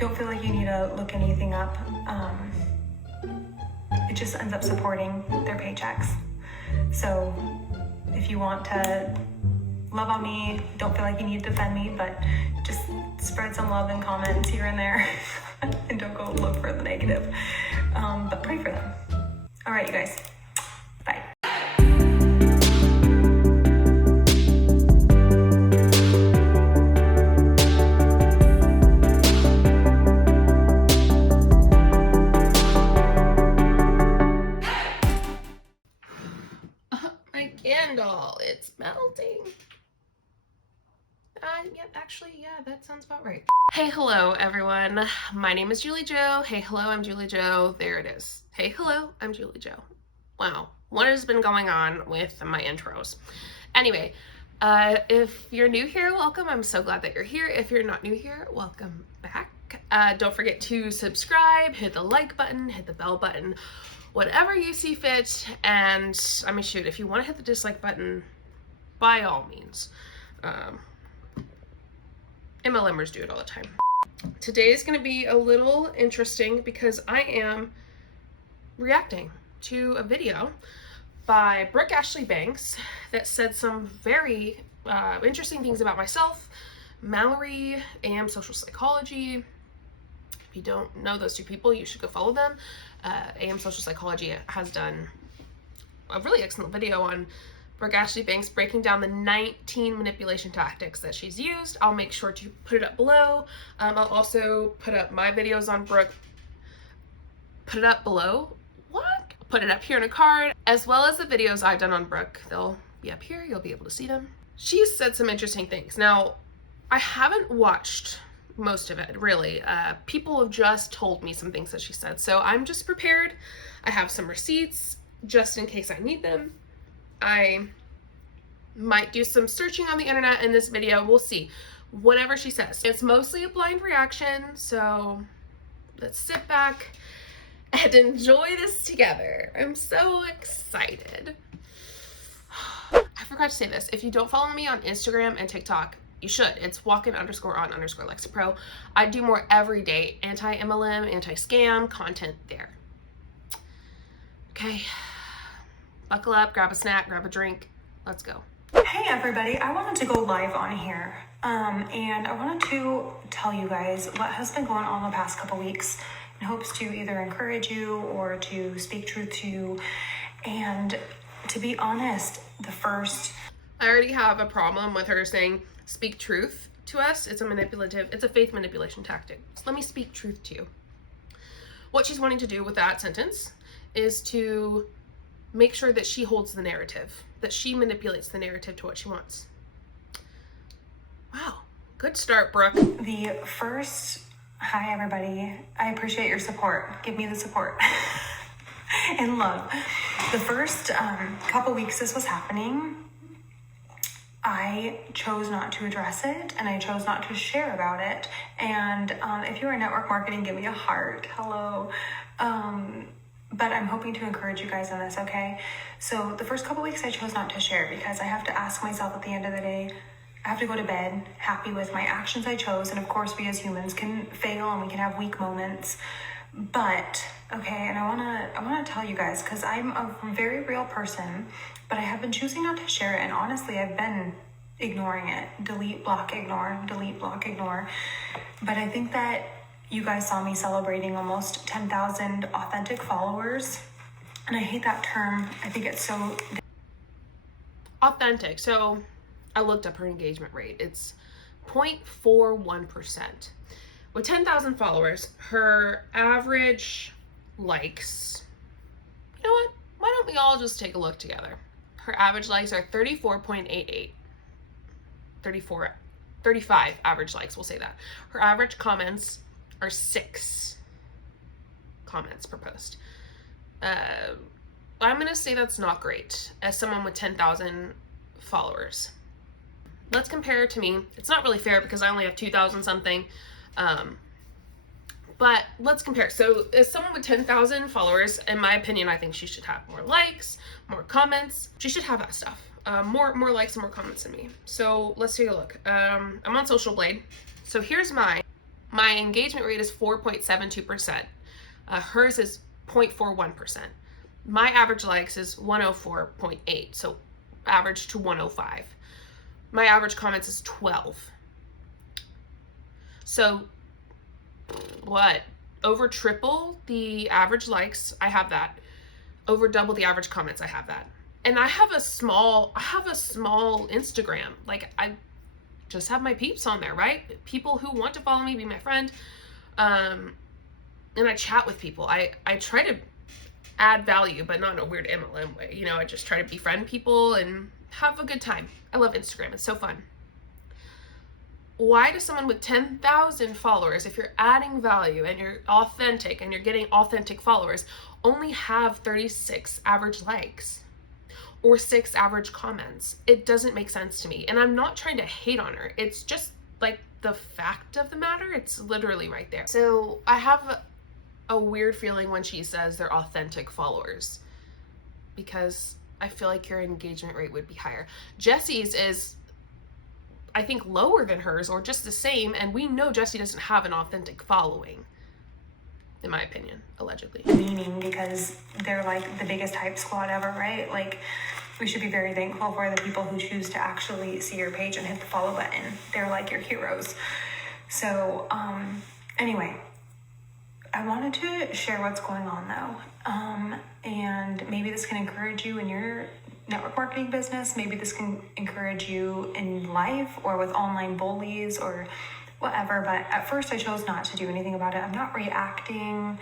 don't feel like you need to look anything up. It just ends up supporting their paychecks. So if you want to love on me, don't feel like you need to defend me, but just spread some love and comments here and there. And don't go look for the negative. But pray for them. All right, you guys. Bye. My candle, it's melting. Yep, actually, yeah, that sounds about right. Hey, hello, everyone. My name is JulieJo. Hey, hello, I'm JulieJo. There it is. Hey, hello, I'm JulieJo. Wow, what has been going on with my intros? Anyway, if you're new here, welcome. I'm so glad that you're here. If you're not new here, welcome back. Don't forget to subscribe, hit the like button, hit the bell button, whatever you see fit. And I mean, shoot, if you want to hit the dislike button, by all means. MLMers do it all the time. Today is going to be a little interesting because I am reacting to a video by Brooke Banks that said some very interesting things about myself, Mallory, AM Social Psychology. If you don't know those two people, you should go follow them. AM Social Psychology has done a really excellent video on Brooke Banks breaking down the 19 manipulation tactics that she's used. I'll make sure to put it up below. I'll also put up my videos on Brooke. Put it up below? What? Put it up here in a card, as well as the videos I've done on Brooke. They'll be up here. You'll be able to see them. She's said some interesting things. Now, I haven't watched most of it, really. People have just told me some things that she said, so I'm just prepared. I have some receipts just in case I need them. I might do some searching on the internet in this video. We'll see. Whatever she says. It's mostly a blind reaction, so let's sit back and enjoy this together. I'm so excited. I forgot to say this. If you don't follow me on Instagram and TikTok, you should. It's walkin_on_Lexapro. I do more everyday anti-MLM, anti-scam content there. Okay. Buckle up, grab a snack, grab a drink. Let's go. Hey everybody, I wanted to go live on here. And I wanted to tell you guys what has been going on the past couple weeks in hopes to either encourage you or to speak truth to you. And to be honest, I already have a problem with her saying speak truth to us. It's a faith manipulation tactic. So let me speak truth to you. What she's wanting to do with that sentence is to make sure that she holds the narrative, that she manipulates the narrative to what she wants. Wow, good start, Brooke. Hi everybody, I appreciate your support. Give me the support and love. The first couple weeks this was happening, I chose not to address it and I chose not to share about it. And if you're in network marketing, give me a heart. Hello. But I'm hoping to encourage you guys in this, okay? So the first couple weeks I chose not to share because I have to ask myself at the end of the day, I have to go to bed happy with my actions I chose. And of course we as humans can fail and we can have weak moments. But, okay, and I wanna tell you guys, because I'm a very real person, but I have been choosing not to share it. And honestly, I've been ignoring it. Delete, block, ignore, delete, block, ignore. But I think that you guys saw me celebrating almost 10,000 authentic followers. And I hate that term. I think it's so authentic. So I looked up her engagement rate. It's 0.41%. With 10,000 followers, her average likes, you know what? Why don't we all just take a look together? Her average likes are 34.88. 35 average likes, we'll say that. Her average comments are 6 comments per post. I'm gonna say that's not great as someone with 10,000 followers. Let's compare it to me. It's not really fair because I only have 2,000 something. But let's compare. So as someone with 10,000 followers, in my opinion, I think she should have more likes, more comments. She should have that stuff. More likes and more comments than me. So let's take a look. I'm on Social Blade. So here's mine. My engagement rate is 4.72%. Hers is 0.41%. My average likes is 104.8, so average to 105. My average comments is 12. So what? Over triple the average likes, I have that. Over double the average comments, I have that. And I have a small Instagram. Like, I just have my peeps on there, right? People who want to follow me, be my friend. And I chat with people. I try to add value, but not in a weird MLM way. You know, I just try to befriend people and have a good time. I love Instagram. It's so fun. Why does someone with 10,000 followers, if you're adding value and you're authentic and you're getting authentic followers, only have 36 average likes or 6 average comments? It doesn't make sense to me. And I'm not trying to hate on her. It's just like the fact of the matter. It's literally right there. So I have a weird feeling when she says they're authentic followers, because I feel like your engagement rate would be higher. Jesse's is, I think, lower than hers or just the same, and we know Jesse doesn't have an authentic following, in my opinion, allegedly. Meaning, because they're like the biggest hype squad ever, right? Like, we should be very thankful for the people who choose to actually see your page and hit the follow button. They're like your heroes. So, anyway, I wanted to share what's going on though. And maybe this can encourage you in your network marketing business. Maybe this can encourage you in life or with online bullies or whatever. But at first I chose not to do anything about it. I'm not reacting,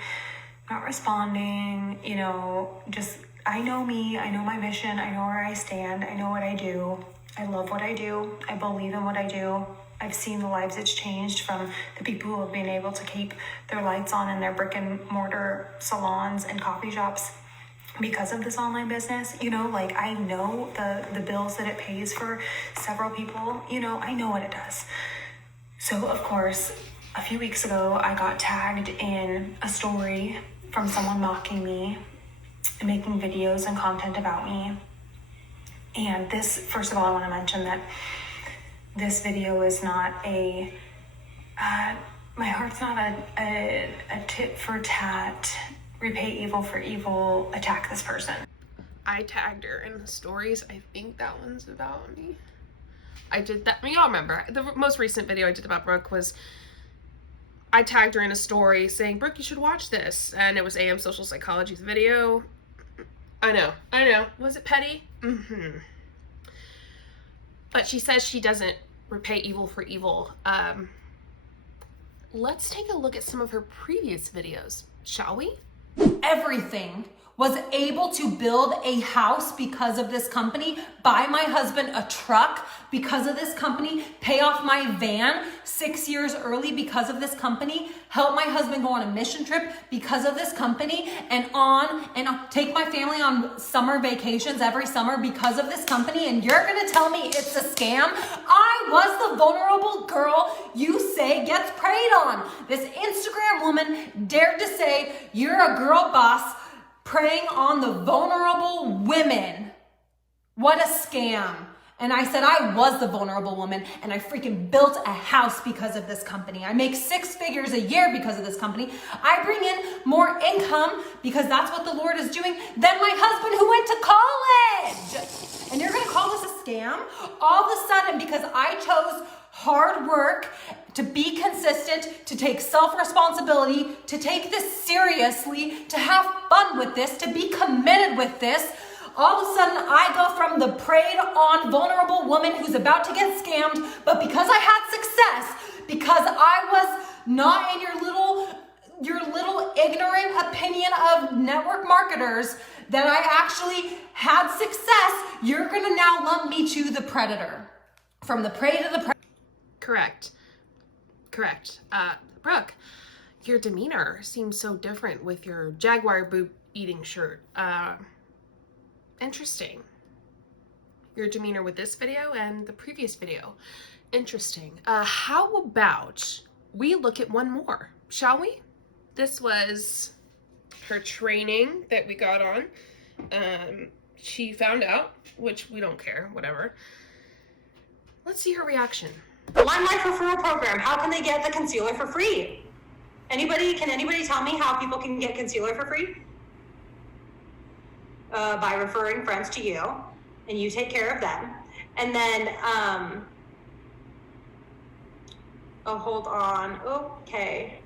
not responding, you know, just, I know me, I know my mission, I know where I stand, I know what I do. I love what I do. I believe in what I do. I've seen the lives it's changed from the people who have been able to keep their lights on in their brick and mortar salons and coffee shops because of this online business. You know, like, I know the bills that it pays for several people. You know, I know what it does. So, of course, a few weeks ago, I got tagged in a story from someone mocking me and making videos and content about me. And this, first of all, I want to mention that this video is not my heart's not a tit for tat, repay evil for evil, attack this person. I tagged her in the stories. I think that one's about me. I did that. I mean, y'all remember, the most recent video I did about Brooke was I tagged her in a story saying, Brooke, you should watch this. And it was AM Social Psychology's video. I know. Was it petty? Mm-hmm. But she says she doesn't repay evil for evil. Let's take a look at some of her previous videos, shall we? Everything. Was able to build a house because of this company, buy my husband a truck because of this company, pay off my van 6 years early because of this company, help my husband go on a mission trip because of this company, and take my family on summer vacations every summer because of this company, and you're gonna tell me it's a scam? I was the vulnerable girl you say gets preyed on. This Instagram woman dared to say you're a girl boss preying on the vulnerable women. What a scam. And I said I was the vulnerable woman, and I freaking built a house because of this company. I make 6 figures a year because of this company. I bring in more income because that's what the Lord is doing than my husband who went to college. And you're gonna call this a scam? All of a sudden, because I chose hard work, to be consistent, to take self-responsibility, to take this seriously, to have fun with this, to be committed with this, all of a sudden I go from the preyed on vulnerable woman who's about to get scammed, but because I had success, because I was not in your little ignorant opinion of network marketers, that I actually had success, you're gonna now lump me to the predator. From the prey to the predator. Correct. Brooke, your demeanor seems so different with your Jaguar boob eating shirt. Interesting. Your demeanor with this video and the previous video. Interesting. How about we look at one more, shall we? This was her training that we got on. She found out, which we don't care, whatever. Let's see her reaction. Lime Life referral program. How can they get the concealer for free? Can anybody tell me how people can get concealer for free? By referring friends to you, and you take care of them. And then, oh, hold on. Okay.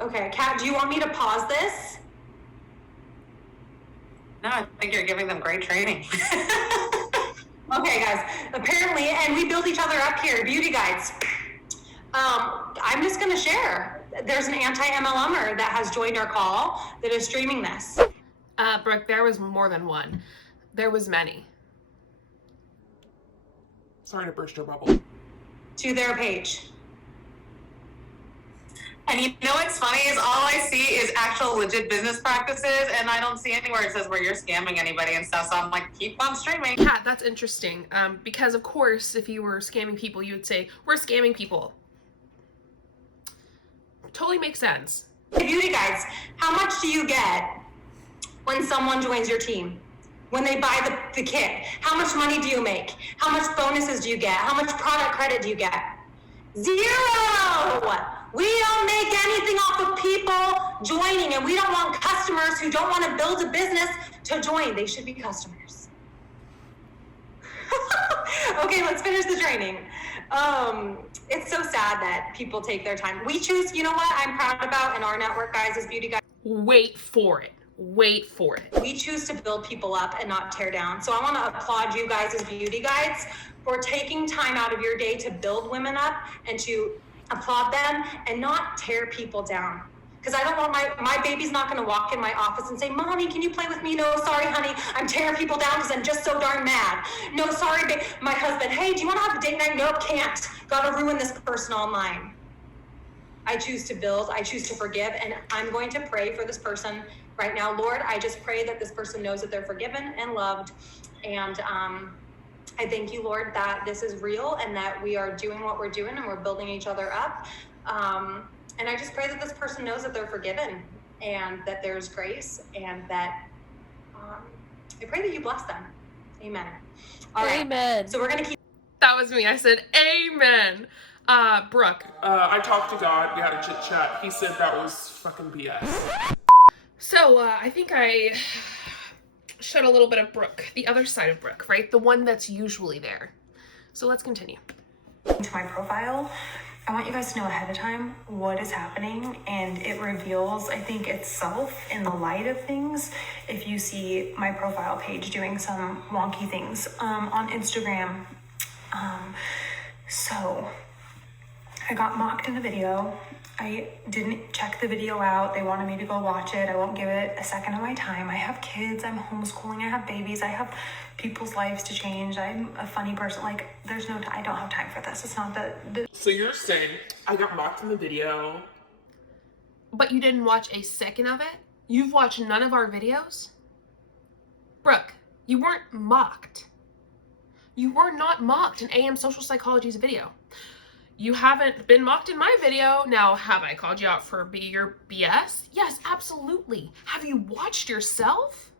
Okay, Kat, do you want me to pause this? No, I think you're giving them great training. Okay, guys, apparently, and we build each other up here, beauty guides. I'm just gonna share. There's an anti-MLMer that has joined our call that is streaming this. Brooke, there was more than one. There was many. Sorry to burst your bubble. To their page. And you know what's funny is all I see is actual legit business practices, and I don't see anywhere it says where you're scamming anybody and stuff, so I'm like, keep on streaming. Yeah, that's interesting. Because of course, if you were scamming people, you would say, we're scamming people. Totally makes sense. Beauty guides, how much do you get when someone joins your team? When they buy the kit? How much money do you make? How much bonuses do you get? How much product credit do you get? 0! We don't make anything off of people joining, and we don't want customers who don't want to build a business to join. They should be customers. Okay, let's finish the training. It's so sad that people take their time. We choose, you know what I'm proud about in our network, guys, as beauty guides. Wait for it. Wait for it. We choose to build people up and not tear down. So I want to applaud you guys as beauty guides for taking time out of your day to build women up and to applaud them and not tear people down. Because I don't want my baby's not going to walk in my office and say, Mommy, can you play with me? No, sorry, honey. I'm tearing people down because I'm just so darn mad. No, sorry, my husband. Hey, do you want to have a date night? Nope, can't. Got to ruin this person online. I choose to build. I choose to forgive. And I'm going to pray for this person right now. Lord, I just pray that this person knows that they're forgiven and loved. And I thank you, Lord, that this is real and that we are doing what we're doing and we're building each other up. And I just pray that this person knows that they're forgiven and that there's grace and that I pray that you bless them. Amen. All right. Amen. So we're going to keep. That was me. I said, amen. Brooke. I talked to God. We had a chit chat. He said that was fucking BS. So, I think I showed a little bit of Brooke, the other side of Brooke, right? The one that's usually there. So let's continue. To my profile, I want you guys to know ahead of time what is happening, and it reveals, I think, itself in the light of things if you see my profile page doing some wonky things on Instagram. So I got mocked in a video. I didn't check the video out. They wanted me to go watch it. I won't give it a second of my time. I have kids. I'm homeschooling. I have babies. I have people's lives to change. I'm a funny person. Like, there's no time. I don't have time for this. It's not the So you're saying I got mocked in the video? But you didn't watch a second of it? You've watched none of our videos? Brooke, you weren't mocked. You were not mocked in AM Social Psychology's video. You haven't been mocked in my video. Now, have I called you out for your BS? Yes, absolutely. Have you watched yourself?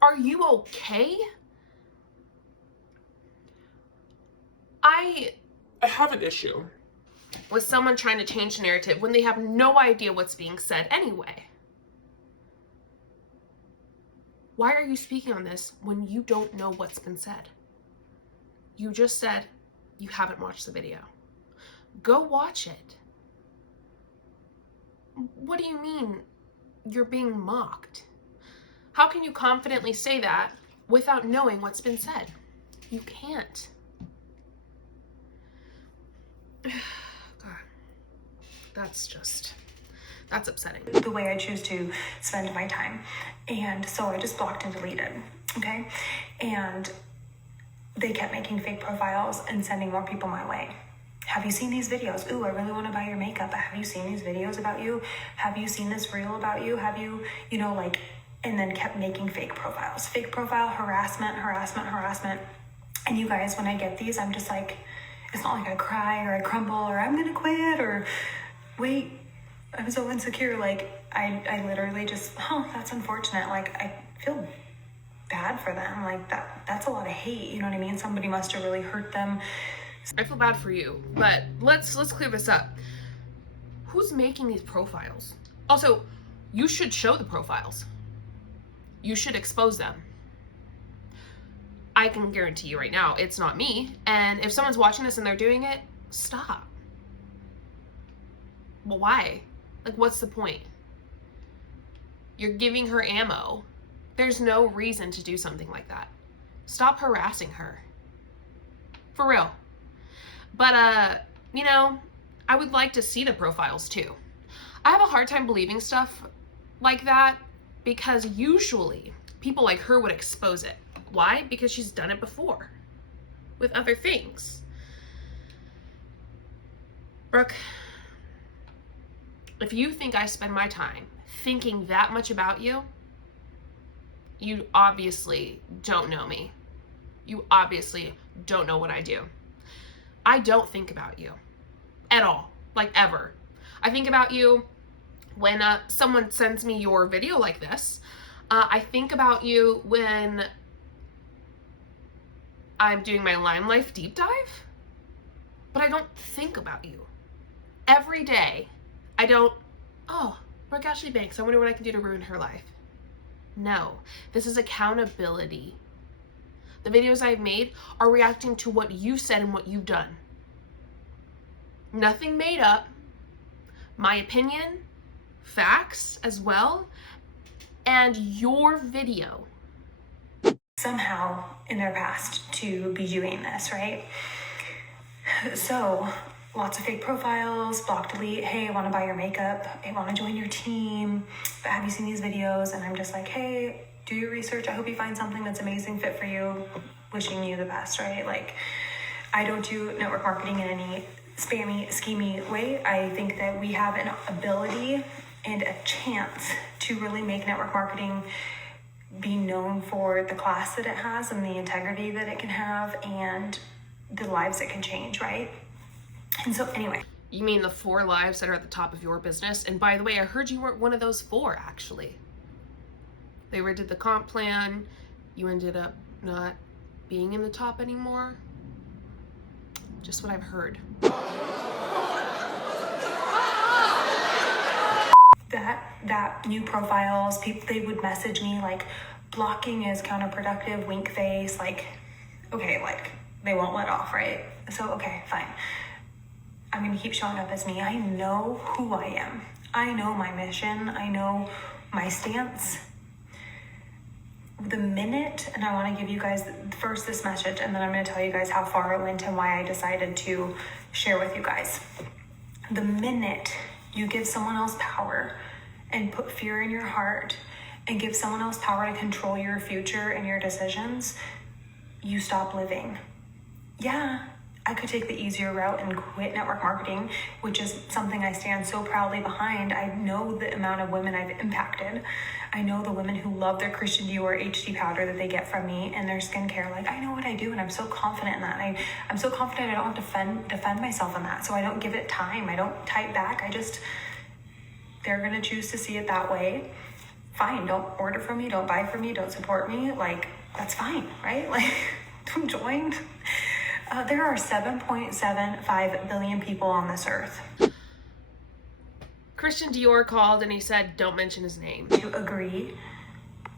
Are you okay? I have an issue with someone trying to change the narrative when they have no idea what's being said anyway. Why are you speaking on this when you don't know what's been said? You just said you haven't watched the video. Go watch it. What do you mean you're being mocked? How can you confidently say that without knowing what's been said? You can't. God, that's upsetting. The way I choose to spend my time. And so I just blocked and deleted, okay? And they kept making fake profiles and sending more people my way. Have you seen these videos? Ooh, I really want to buy your makeup. Have you seen these videos about you? Have you seen this reel about you? Have you, and then kept making fake profiles. Fake profile, harassment. And you guys, when I get these, I'm just like, it's not like I cry or I crumble or I'm going to quit or wait, I'm so insecure. Like, I literally just, that's unfortunate. Like, I feel bad for them. Like that's a lot of hate, you know what I mean? Somebody must have really hurt them. I feel bad for you, but let's clear this up. Who's making these profiles? Also, you should show the profiles. You should expose them. I can guarantee you right now, it's not me. And if someone's watching this and they're doing it, stop. Well, why? Like, what's the point? You're giving her ammo. There's no reason to do something like that. Stop harassing her. For real. But, you know, I would like to see the profiles too. I have a hard time believing stuff like that because usually people like her would expose it. Why? Because she's done it before with other things. Brooke, if you think I spend my time thinking that much about you, you obviously don't know me. You obviously don't know what I do. I don't think about you at all, like ever. I think about you when someone sends me your video like this. I think about you when I'm doing my Lime Life deep dive, but I don't think about you. Every day, I don't, oh, Brooke Ashley Banks, I wonder what I can do to ruin her life. No, this is accountability. The videos I've made are reacting to what you said and what you've done. Nothing made up. My opinion, facts as well, and your video. Somehow in their past to be doing this, right? So lots of fake profiles, block, delete. Hey, I want to buy your makeup. I want to join your team. But have you seen these videos? And I'm just like, hey, do your research. I hope you find something that's amazing fit for you. Wishing you the best, right? Like, I don't do network marketing in any spammy, schemy way. I think that we have an ability and a chance to really make network marketing be known for the class that it has and the integrity that it can have and the lives it can change, right? And so anyway. You mean the 4 lives that are at the top of your business? And by the way, I heard you weren't one of those 4, actually. They redid the comp plan. You ended up not being in the top anymore. Just what I've heard. That new profiles, people, they would message me like, blocking is counterproductive, wink face, like, okay, like, they won't let off, right? So, okay, fine. I'm gonna keep showing up as me. I know who I am. I know my mission. I know my stance. The minute, and I wanna give you guys first this message, and then I'm gonna tell you guys how far it went and why I decided to share with you guys. The minute you give someone else power and put fear in your heart and give someone else power to control your future and your decisions, you stop living. Yeah, I could take the easier route and quit network marketing, which is something I stand so proudly behind. I know the amount of women I've impacted. I know the women who love their Christian Dior HD powder that they get from me and their skincare. Like, I know what I do, and I'm so confident in that. I'm so confident I don't have to defend myself in that, so I don't give it time. I don't type back. They're gonna choose to see it that way. Fine, don't order from me, don't buy from me, don't support me. Like, that's fine, right? Like, don't join. There are 7.75 billion people on this earth. Christian Dior called and he said, don't mention his name. To agree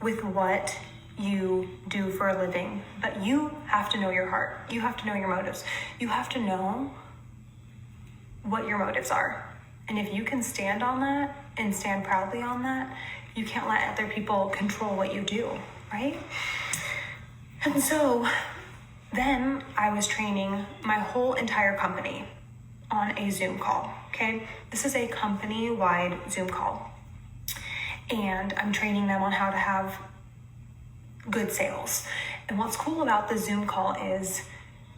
with what you do for a living, but you have to know your heart. You have to know your motives. You have to know what your motives are. And if you can stand on that and stand proudly on that, you can't let other people control what you do, right? And so then I was training my whole entire company on a Zoom call, okay? This is a company-wide Zoom call. And I'm training them on how to have good sales. And what's cool about the Zoom call is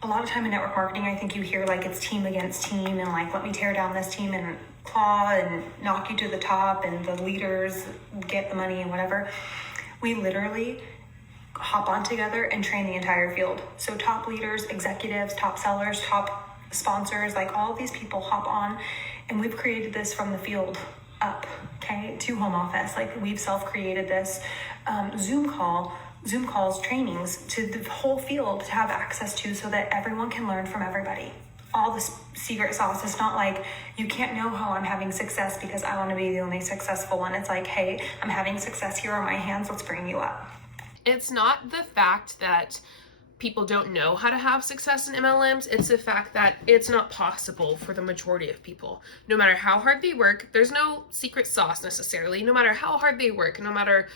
a lot of time in network marketing, I think you hear like it's team against team and like, let me tear down this team and claw and knock you to the top and the leaders get the money and whatever. We literally hop on together and train the entire field. So top leaders, executives, top sellers, top sponsors, like all of these people hop on, and we've created this from the field up, okay, to home office. Like, we've self-created this Zoom call Zoom calls, trainings to the whole field to have access to, so that everyone can learn from everybody. All the secret sauce. It's not like you can't know how I'm having success because I want to be the only successful one. It's like, hey, I'm having success. Here are my hands. Let's bring you up. It's not the fact that people don't know how to have success in MLMs. It's the fact that it's not possible for the majority of people. No matter how hard they work, there's no secret sauce necessarily. No matter how hard they work, no matter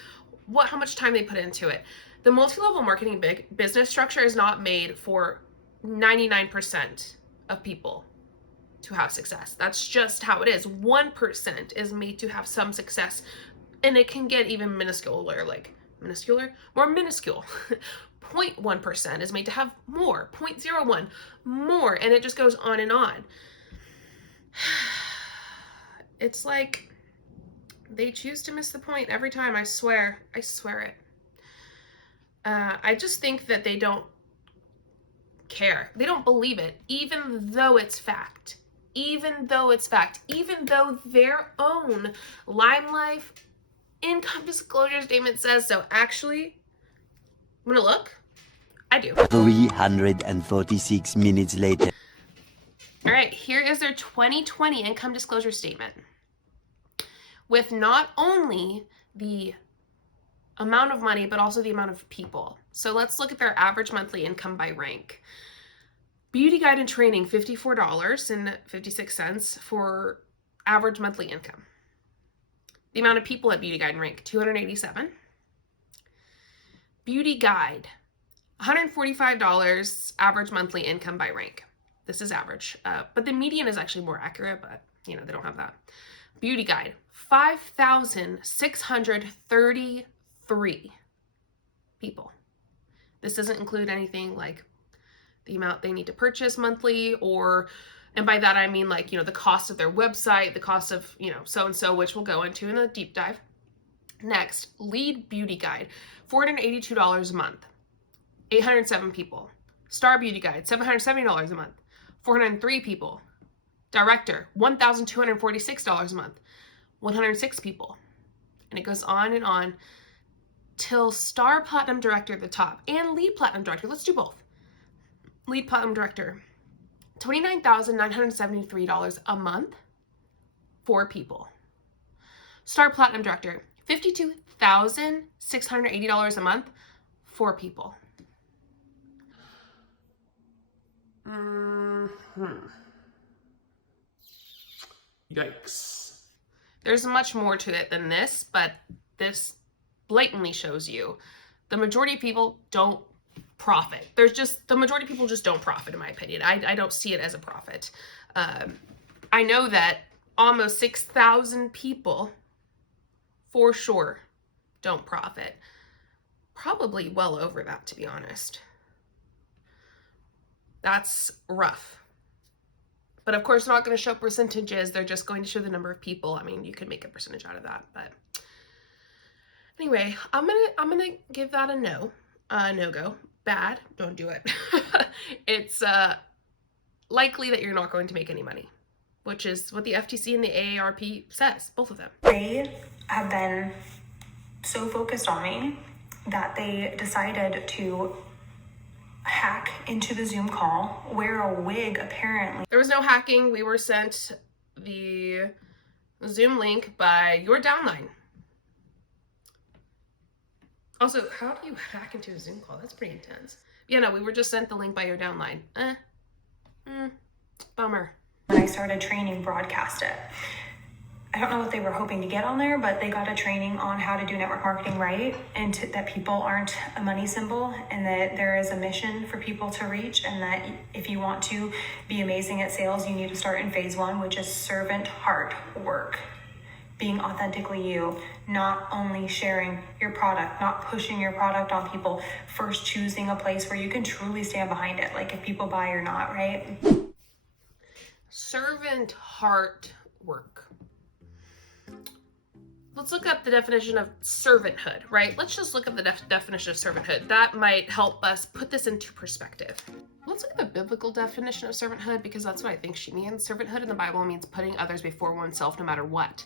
how much time they put into it. The multi-level marketing business structure is not made for 99% of people to have success. That's just how it is. 1% is made to have some success, and it can get even more minuscule. 0.1% is made to have more, 0.01 more, and it just goes on and on. It's like they choose to miss the point every time. I swear it. I just think that they don't care. They don't believe it, even though it's fact. Even though their own Limelight income disclosure statement says so. Actually, I'm gonna look. I do. 346 minutes later. All right, here is their 2020 income disclosure statement, with not only the amount of money, but also the amount of people. So let's look at their average monthly income by rank. Beauty guide and training, $54.56 for average monthly income. The amount of people at beauty guide and rank, 287. Beauty guide, $145 average monthly income by rank. This is average, but the median is actually more accurate, but they don't have that. Beauty guide, 5,633 people. This doesn't include anything like the amount they need to purchase monthly, and by that I mean like, the cost of their website, the cost of, so-and-so, which we'll go into in a deep dive. Next, lead beauty guide, $482 a month, 807 people. Star beauty guide, $770 a month, 403 people. Director, $1,246 a month, 106 people. And it goes on and on till star platinum director at the top and lead platinum director. Let's do both. Lead platinum director, $29,973 a month, 4 people. Star platinum director, $52,680 a month, 4 people. Yikes. There's much more to it than this, but this blatantly shows you the majority of people don't profit. The majority of people just don't profit, in my opinion. I don't see it as a profit. I know that almost 6,000 people for sure don't profit. Probably well over that, to be honest. That's rough. But of course, they're not going to show percentages. They're just going to show the number of people. I mean, you could make a percentage out of that, but anyway, I'm gonna give that a no go. Bad, don't do it. It's likely that you're not going to make any money, which is what the FTC and the AARP says, both of them. They have been so focused on me that they decided to hack into the Zoom call, wear a wig apparently. There was no hacking. We were sent the Zoom link by your downline. Also, how do you hack into a Zoom call? That's pretty intense. Yeah, no, we were just sent the link by your downline. Bummer. When I started training, broadcast it. I don't know what they were hoping to get on there, but they got a training on how to do network marketing right, and that people aren't a money symbol, and that there is a mission for people to reach, and that if you want to be amazing at sales, you need to start in phase 1, which is servant heart work. Being authentically you, not only sharing your product, not pushing your product on people, first choosing a place where you can truly stand behind it, like if people buy or not, right? Servant heart work. Let's look up the definition of servanthood, right? Let's just look up the definition of servanthood. That might help us put this into perspective. Let's look at the biblical definition of servanthood, because that's what I think she means. Servanthood in the Bible means putting others before oneself no matter what.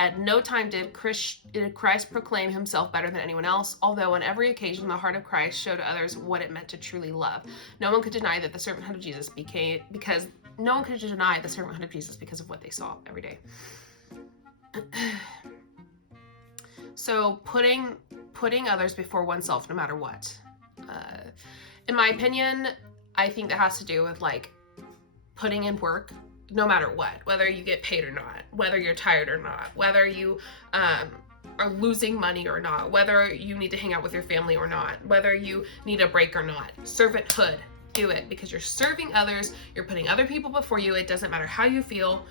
At no time did Christ proclaim himself better than anyone else, although on every occasion the heart of Christ showed others what it meant to truly love. No one could deny that the servanthood of Jesus because of what they saw every day. So putting others before oneself no matter what. In my opinion, I think that has to do with like putting in work no matter what, whether you get paid or not, whether you're tired or not, whether you are losing money or not, whether you need to hang out with your family or not, whether you need a break or not. Servanthood, do it, because you're serving others, you're putting other people before you. It doesn't matter how you feel.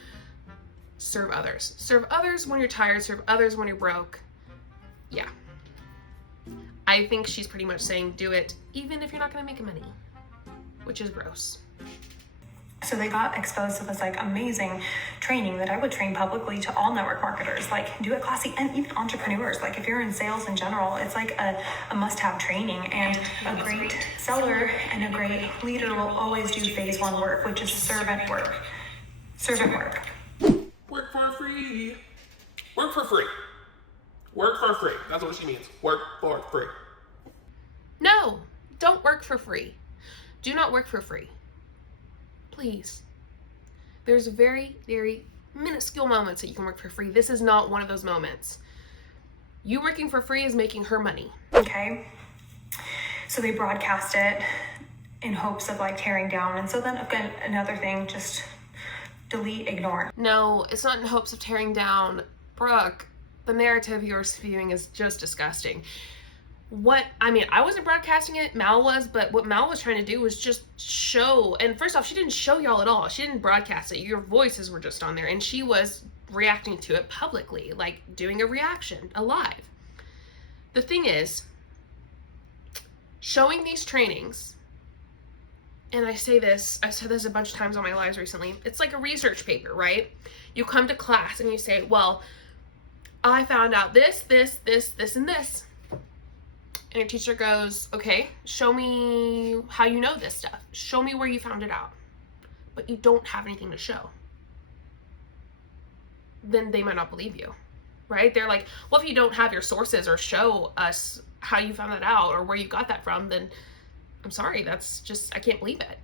Serve others. Serve others when you're tired, serve others when you're broke. Yeah. I think she's pretty much saying do it even if you're not going to make money, which is gross. So they got exposed to this like amazing training that I would train publicly to all network marketers, like do it classy, and even entrepreneurs. Like if you're in sales in general, it's like a must-have training, and a great seller and a great leader will always do phase 1 work, which is servant work. Servant work. Work for free. Work for free. Work for free. That's what she means. Work for free. No, don't work for free. Do not work for free. Please. There's very, very minuscule moments that you can work for free. This is not one of those moments. You working for free is making her money. Okay. So they broadcast it in hopes of like tearing down. And so then again, another thing, just delete, ignore. No, it's not in hopes of tearing down. Brooke, the narrative you're spewing is just disgusting. I wasn't broadcasting it, Mal was, but what Mal was trying to do was just show, and first off, she didn't show y'all at all. She didn't broadcast it. Your voices were just on there, and she was reacting to it publicly, like doing a reaction, alive. The thing is, showing these trainings, and I've said this a bunch of times on my lives recently, it's like a research paper, right? You come to class and you say, well, I found out this, and this. And your teacher goes, okay, show me how you know this stuff. Show me where you found it out. But you don't have anything to show. Then they might not believe you, right? They're like, well, if you don't have your sources or show us how you found that out or where you got that from, then I'm sorry, that's just, I can't believe it.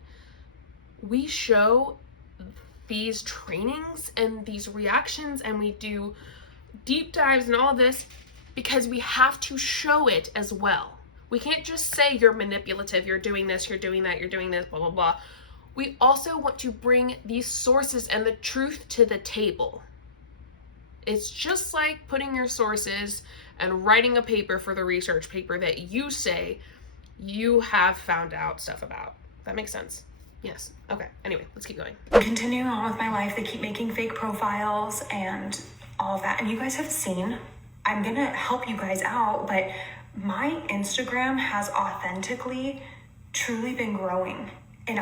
We show these trainings and these reactions and we do deep dives and all this because we have to show it as well. We can't just say you're manipulative, you're doing this, you're doing that, you're doing this, blah, blah, blah. We also want to bring these sources and the truth to the table. It's just like putting your sources and writing a paper for the research paper that you say you have found out stuff about. That makes sense? Yes. Okay. Anyway, let's keep going. Continuing on with my life, they keep making fake profiles and all of that. And you guys have seen, I'm gonna help you guys out, but my Instagram has authentically, truly been growing. And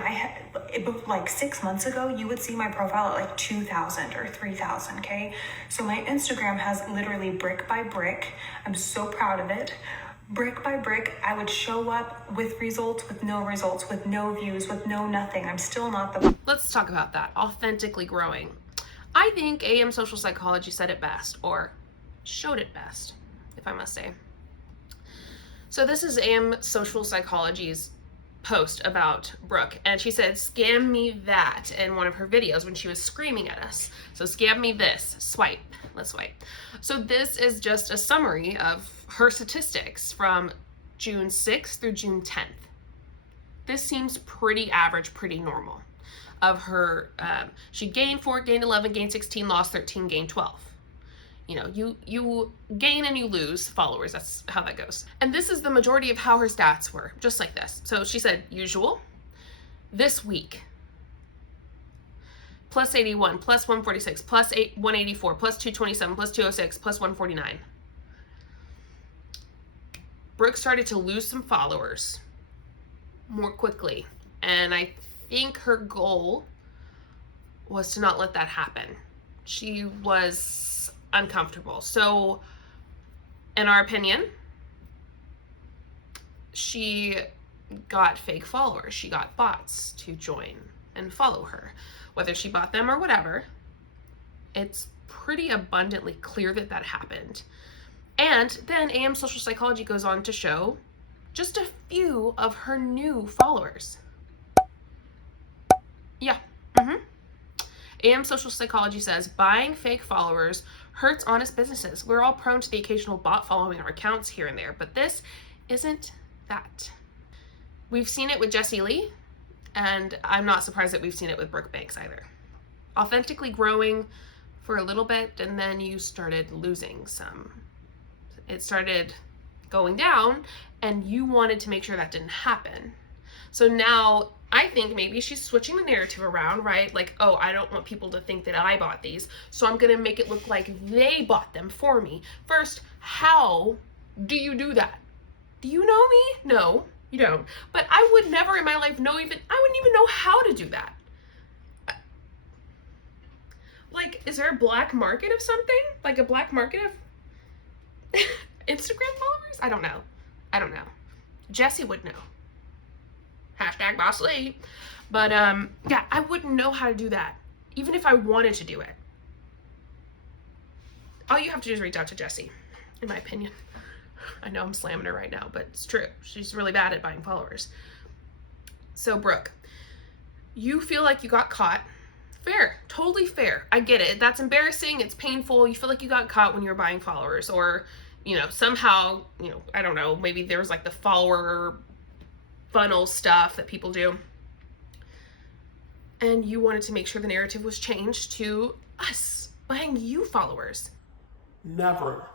like 6 months ago, you would see my profile at like 2,000 or 3,000, okay? So my Instagram has literally brick by brick. I'm so proud of it. Brick by brick, I would show up with results, with no views, with no nothing. I'm still not the... Let's talk about that. Authentically growing. I think AM Social Psychology said it best, or showed it best, if I must say. So this is AM Social Psychology's post about Brooke, and she said, scam me that, in one of her videos when she was screaming at us. So scam me this, swipe, let's swipe. So this is just a summary of her statistics from June 6th through June 10th. This seems pretty average, pretty normal. Of her, she gained 4, gained 11, gained 16, lost 13, gained 12. You know, you gain and you lose followers. That's how that goes. And this is the majority of how her stats were, just like this. So she said, usual, this week, plus 81, plus 146, plus 184, plus 227, plus 206, plus 149. Brooke started to lose some followers more quickly. And I think her goal was to not let that happen. She was uncomfortable. So, in our opinion, she got fake followers. She got bots to join and follow her. Whether she bought them or whatever, it's pretty abundantly clear that that happened. And then AM Social Psychology goes on to show just a few of her new followers. Yeah. AM Social Psychology says, buying fake followers hurts honest businesses. We're all prone to the occasional bot following our accounts here and there, but this isn't that. We've seen it with Jessie Lee, and I'm not surprised that we've seen it with BROOKEBANKS either. Authentically growing for a little bit, and then you started losing some. It started going down, and you wanted to make sure that didn't happen. So now I think maybe she's switching the narrative around, right? Like, oh, I don't want people to think that I bought these, so I'm gonna make it look like they bought them for me. First, how do you do that? Do you know me? No, you don't. But I would never in my life I wouldn't even know how to do that. Like, is there a black market of something? Like a black market of Instagram followers? I don't know. Jessie would know. Hashtag boss lady. But yeah, I wouldn't know how to do that, even if I wanted to do it. All you have to do is reach out to Jessie, in my opinion. I know I'm slamming her right now, but it's true. She's really bad at buying followers. So Brooke, you feel like you got caught. Fair, totally fair. I get it. That's embarrassing. It's painful. You feel like you got caught when you were buying followers, or, you know, somehow, you know, I don't know, maybe there's like the follower funnel stuff that people do. And you wanted to make sure the narrative was changed to us buying you followers. Never,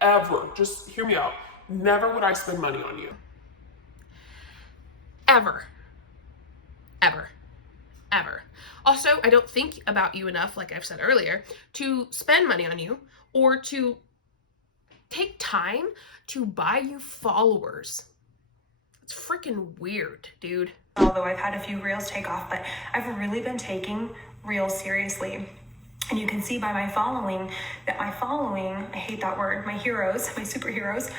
ever, just hear me out. Never would I spend money on you. Ever. Ever. Ever. Also, I don't think about you enough, like I've said earlier, to spend money on you or to take time to buy you followers. It's freaking weird, dude. Although I've had a few reels take off, but I've really been taking reels seriously. And you can see by my following that I hate that word, my heroes, my superheroes,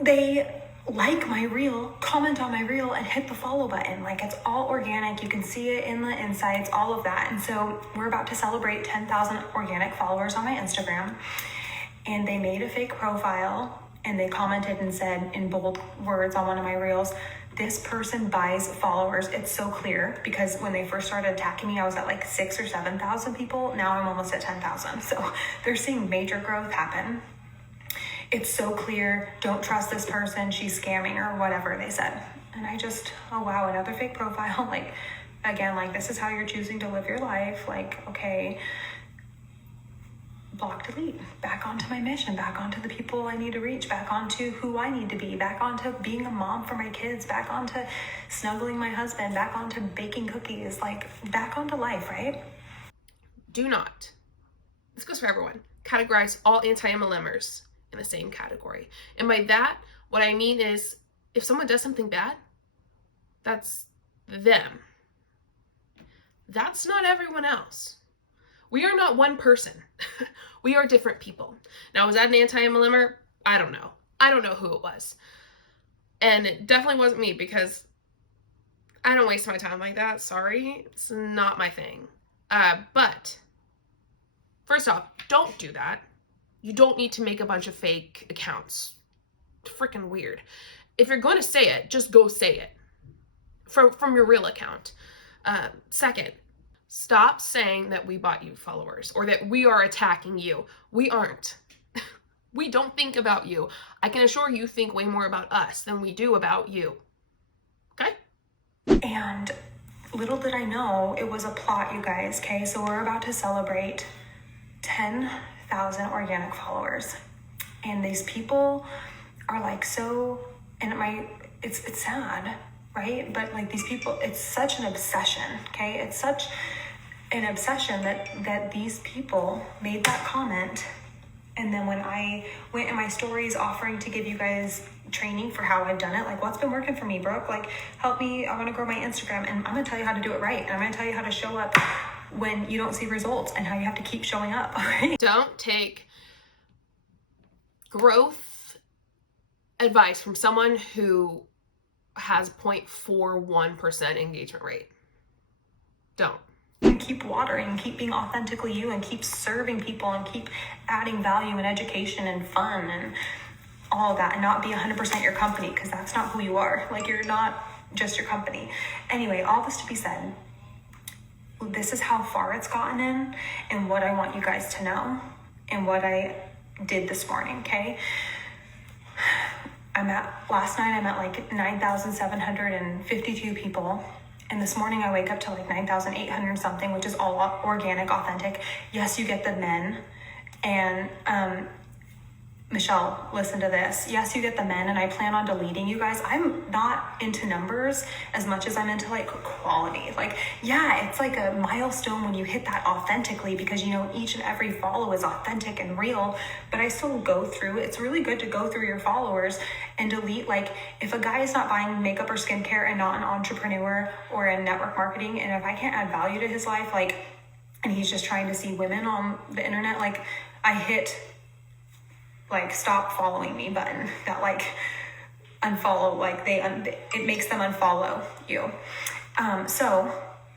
they like my reel, comment on my reel, and hit the follow button. Like, it's all organic. You can see it in the insights, all of that. And so we're about to celebrate 10,000 organic followers on my Instagram. And they made a fake profile and they commented and said in bold words on one of my reels, this person buys followers. It's so clear, because when they first started attacking me, I was at like 6,000 or 7,000 people. Now I'm almost at 10,000. So they're seeing major growth happen. It's so clear. Don't trust this person. She's scamming, or whatever they said. And I just, oh wow, another fake profile. Like, again, like, this is how you're choosing to live your life. Like, okay, block, delete, back onto my mission, back onto the people I need to reach, back onto who I need to be, back onto being a mom for my kids, back onto snuggling my husband, back onto baking cookies, like back onto life, right? Do not, this goes for everyone, categorize all anti-MLMers in the same category. And by that, what I mean is, if someone does something bad, that's them. That's not everyone else. We are not one person. We are different people. Now, was that an anti-MLMer? I don't know. I don't know who it was. And it definitely wasn't me, because I don't waste my time like that. Sorry. It's not my thing. But first off, don't do that. You don't need to make a bunch of fake accounts. It's freaking weird. If you're going to say it, just go say it from your real account. Second, stop saying that we bought you followers or that we are attacking you. We aren't. We don't think about you. I can assure you think way more about us than we do about you. Okay? And little did I know it was a plot, you guys. Okay, so we're about to celebrate 10,000 organic followers. And these people are like so, and it's sad, right? But like, these people, it's such an obsession, okay? It's such an obsession that these people made that comment. And then when I went in my stories offering to give you guys training for how I've done it, like, what's been working for me, Brooke? Like, help me, I want to grow my Instagram, and I'm going to tell you how to do it right. And I'm going to tell you how to show up when you don't see results and how you have to keep showing up. Don't take growth advice from someone who has 0.41% engagement rate. Don't. and keep watering, keep being authentically you, and keep serving people, and keep adding value and education and fun and all of that, and not be 100% your company, because that's not who you are. Like, you're not just your company. Anyway, all this to be said, this is how far it's gotten in, and what I want you guys to know, and what I did this morning, okay? Last night I'm at like 9,752 people. And this morning I wake up to like 9,800 something, which is all organic, authentic. Yes, you get the men. And Michelle, listen to this. Yes, you get the men, and I plan on deleting you guys. I'm not into numbers as much as I'm into like quality. Like, yeah, it's like a milestone when you hit that authentically, because you know each and every follow is authentic and real. But I still go through. It's really good to go through your followers and delete. Like, if a guy is not buying makeup or skincare and not an entrepreneur or in network marketing, and if I can't add value to his life, like, and he's just trying to see women on the internet, like, I hit like stop following me button, that like unfollow, like it makes them unfollow you. So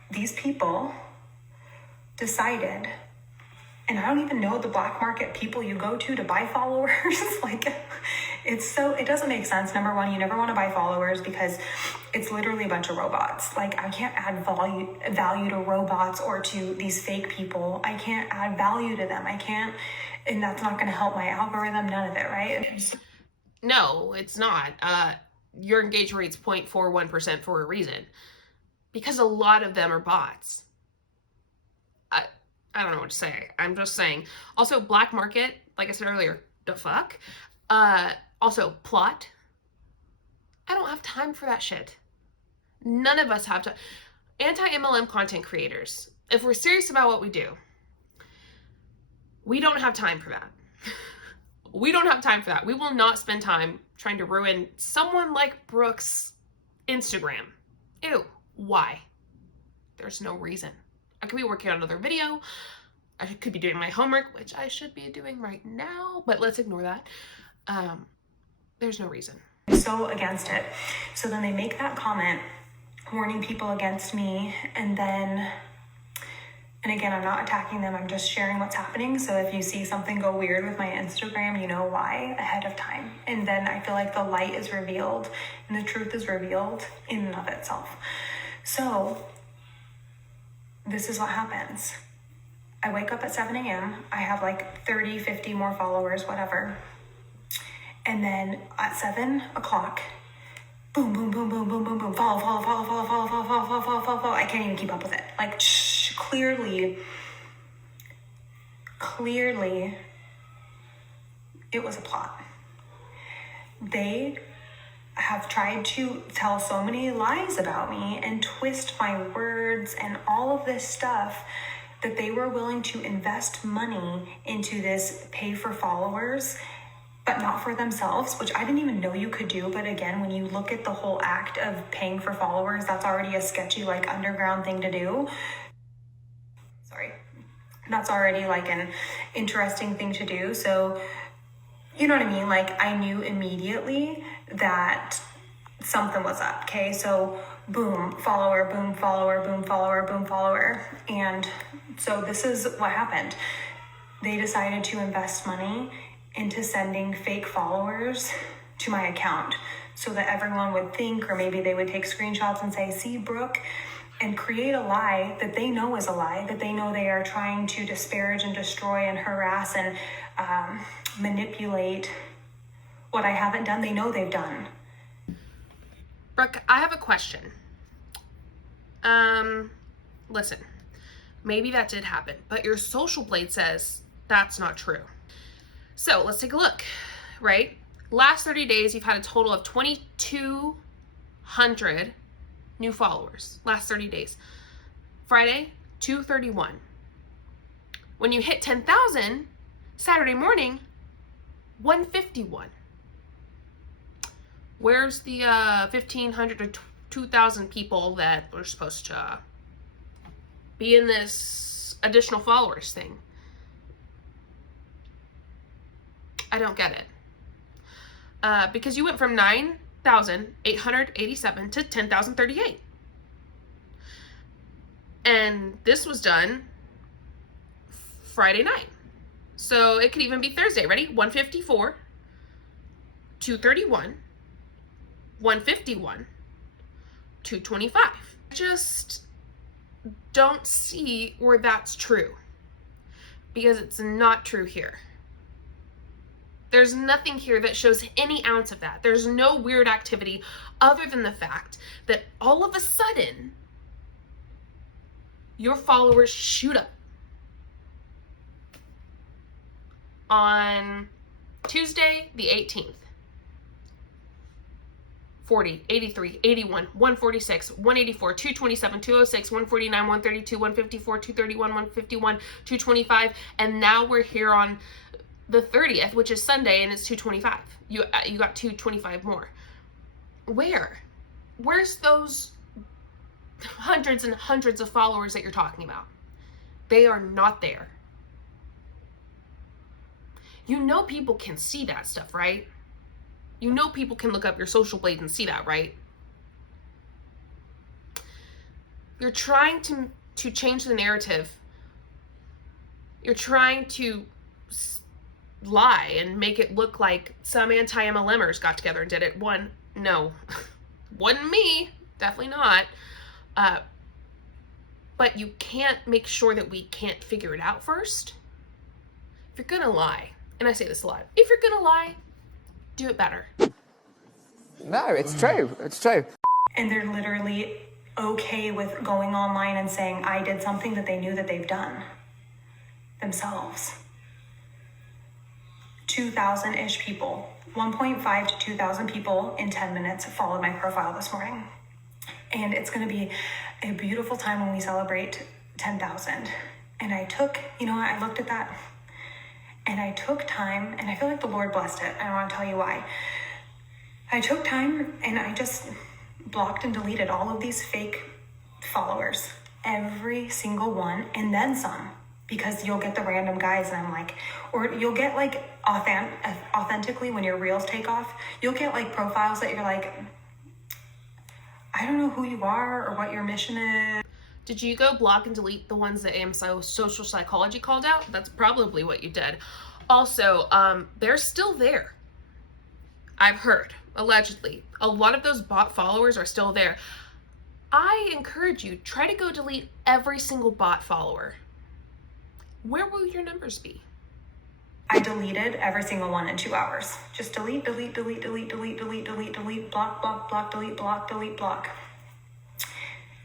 these people decided, and I don't even know the black market people you go to buy followers. Like, it doesn't make sense. Number one, you never want to buy followers because it's literally a bunch of robots. Like, I can't add value to robots or to these fake people. I can't add value to them. I can't, and that's not going to help my algorithm, none of it, right? No, it's not. Your engagement rate's 0.41% for a reason. Because a lot of them are bots. I don't know what to say. I'm just saying. Also, black market, like I said earlier, the fuck? Also, plot. I don't have time for that shit. None of us have time. Anti-MLM content creators, if we're serious about what we do, we don't have time for that. We don't have time for that. We will not spend time trying to ruin someone like Brooke's Instagram. Ew. Why? There's no reason. I could be working on another video. I could be doing my homework, which I should be doing right now, but let's ignore that. There's no reason. I'm so against it. So then they make that comment warning people against me, and again, I'm not attacking them. I'm just sharing what's happening. So if you see something go weird with my Instagram, you know why ahead of time. And then I feel like the light is revealed and the truth is revealed in and of itself. So this is what happens. I wake up at 7 a.m. I have like 30, 50 more followers, whatever. And then at 7 o'clock, boom, boom, boom, boom, boom, boom, boom, follow. I can't even keep up with it. Like, clearly, it was a plot. They have tried to tell so many lies about me and twist my words and all of this stuff that they were willing to invest money into this pay for followers, but not for themselves, which I didn't even know you could do. But again, when you look at the whole act of paying for followers, that's already a sketchy, like, underground thing to do. Sorry. That's already like an interesting thing to do. So, you know what I mean? Like, I knew immediately that something was up, okay? So boom, follower, boom, follower, boom, follower, boom, follower. And so this is what happened. They decided to invest money into sending fake followers to my account so that everyone would think, or maybe they would take screenshots and say, see, Brooke, and create a lie that they know is a lie, that they know they are trying to disparage and destroy and harass and manipulate what I haven't done. They know they've done. Brooke, I have a question. Listen, maybe that did happen, but your social blade says that's not true. So let's take a look, right? Last 30 days, you've had a total of 2,200 new followers. Last 30 days. Friday, 231. When you hit 10,000, Saturday morning, 151. Where's the 1,500 to 2,000 people that were supposed to be in this additional followers thing? I don't get it. Because you went from 9,887 to 10,038. And this was done Friday night. So it could even be Thursday. Ready? 154, 231, 151, 225. Just don't see where that's true, because it's not true here. There's nothing here that shows any ounce of that. There's no weird activity other than the fact that all of a sudden your followers shoot up. On Tuesday, the 18th, 40, 83, 81, 146, 184, 227, 206, 149, 132, 154, 231, 151, 225, and now we're here on the 30th, which is Sunday, and it's 225. You got 225 more. Where's those hundreds and hundreds of followers that you're talking about? They are not there. You know people can see that stuff, right? You know people can look up your social blade and see that, right? You're trying to change the narrative. You're trying to lie and make it look like some anti-MLMers got together and did it. No, wasn't me, definitely not. But you can't make sure that we can't figure it out first. If you're gonna lie, and I say this a lot, if you're gonna lie, do it better. No, it's true. It's true. And they're literally okay with going online and saying, I did something that they knew that they've done themselves. 2,000-ish people, 1.5 to 2,000 people in 10 minutes followed my profile this morning. And it's gonna be a beautiful time when we celebrate 10,000. And I took, I looked at that and I took time, and I feel like the Lord blessed it. I want to tell you why. I took time and I just blocked and deleted all of these fake followers, every single one, and then some, because you'll get the random guys, and I'm like, or you'll get like authentically when your reels take off, you'll get like profiles that you're like, I don't know who you are or what your mission is. Did you go block and delete the ones that social psychology called out? That's probably what you did. Also, they're still there. I've heard, allegedly. A lot of those bot followers are still there. I encourage you, try to go delete every single bot follower. Where will your numbers be? I deleted every single one in 2 hours. Just delete, delete, delete, delete, delete, delete, delete, delete, block, block, block, delete, block, delete, block.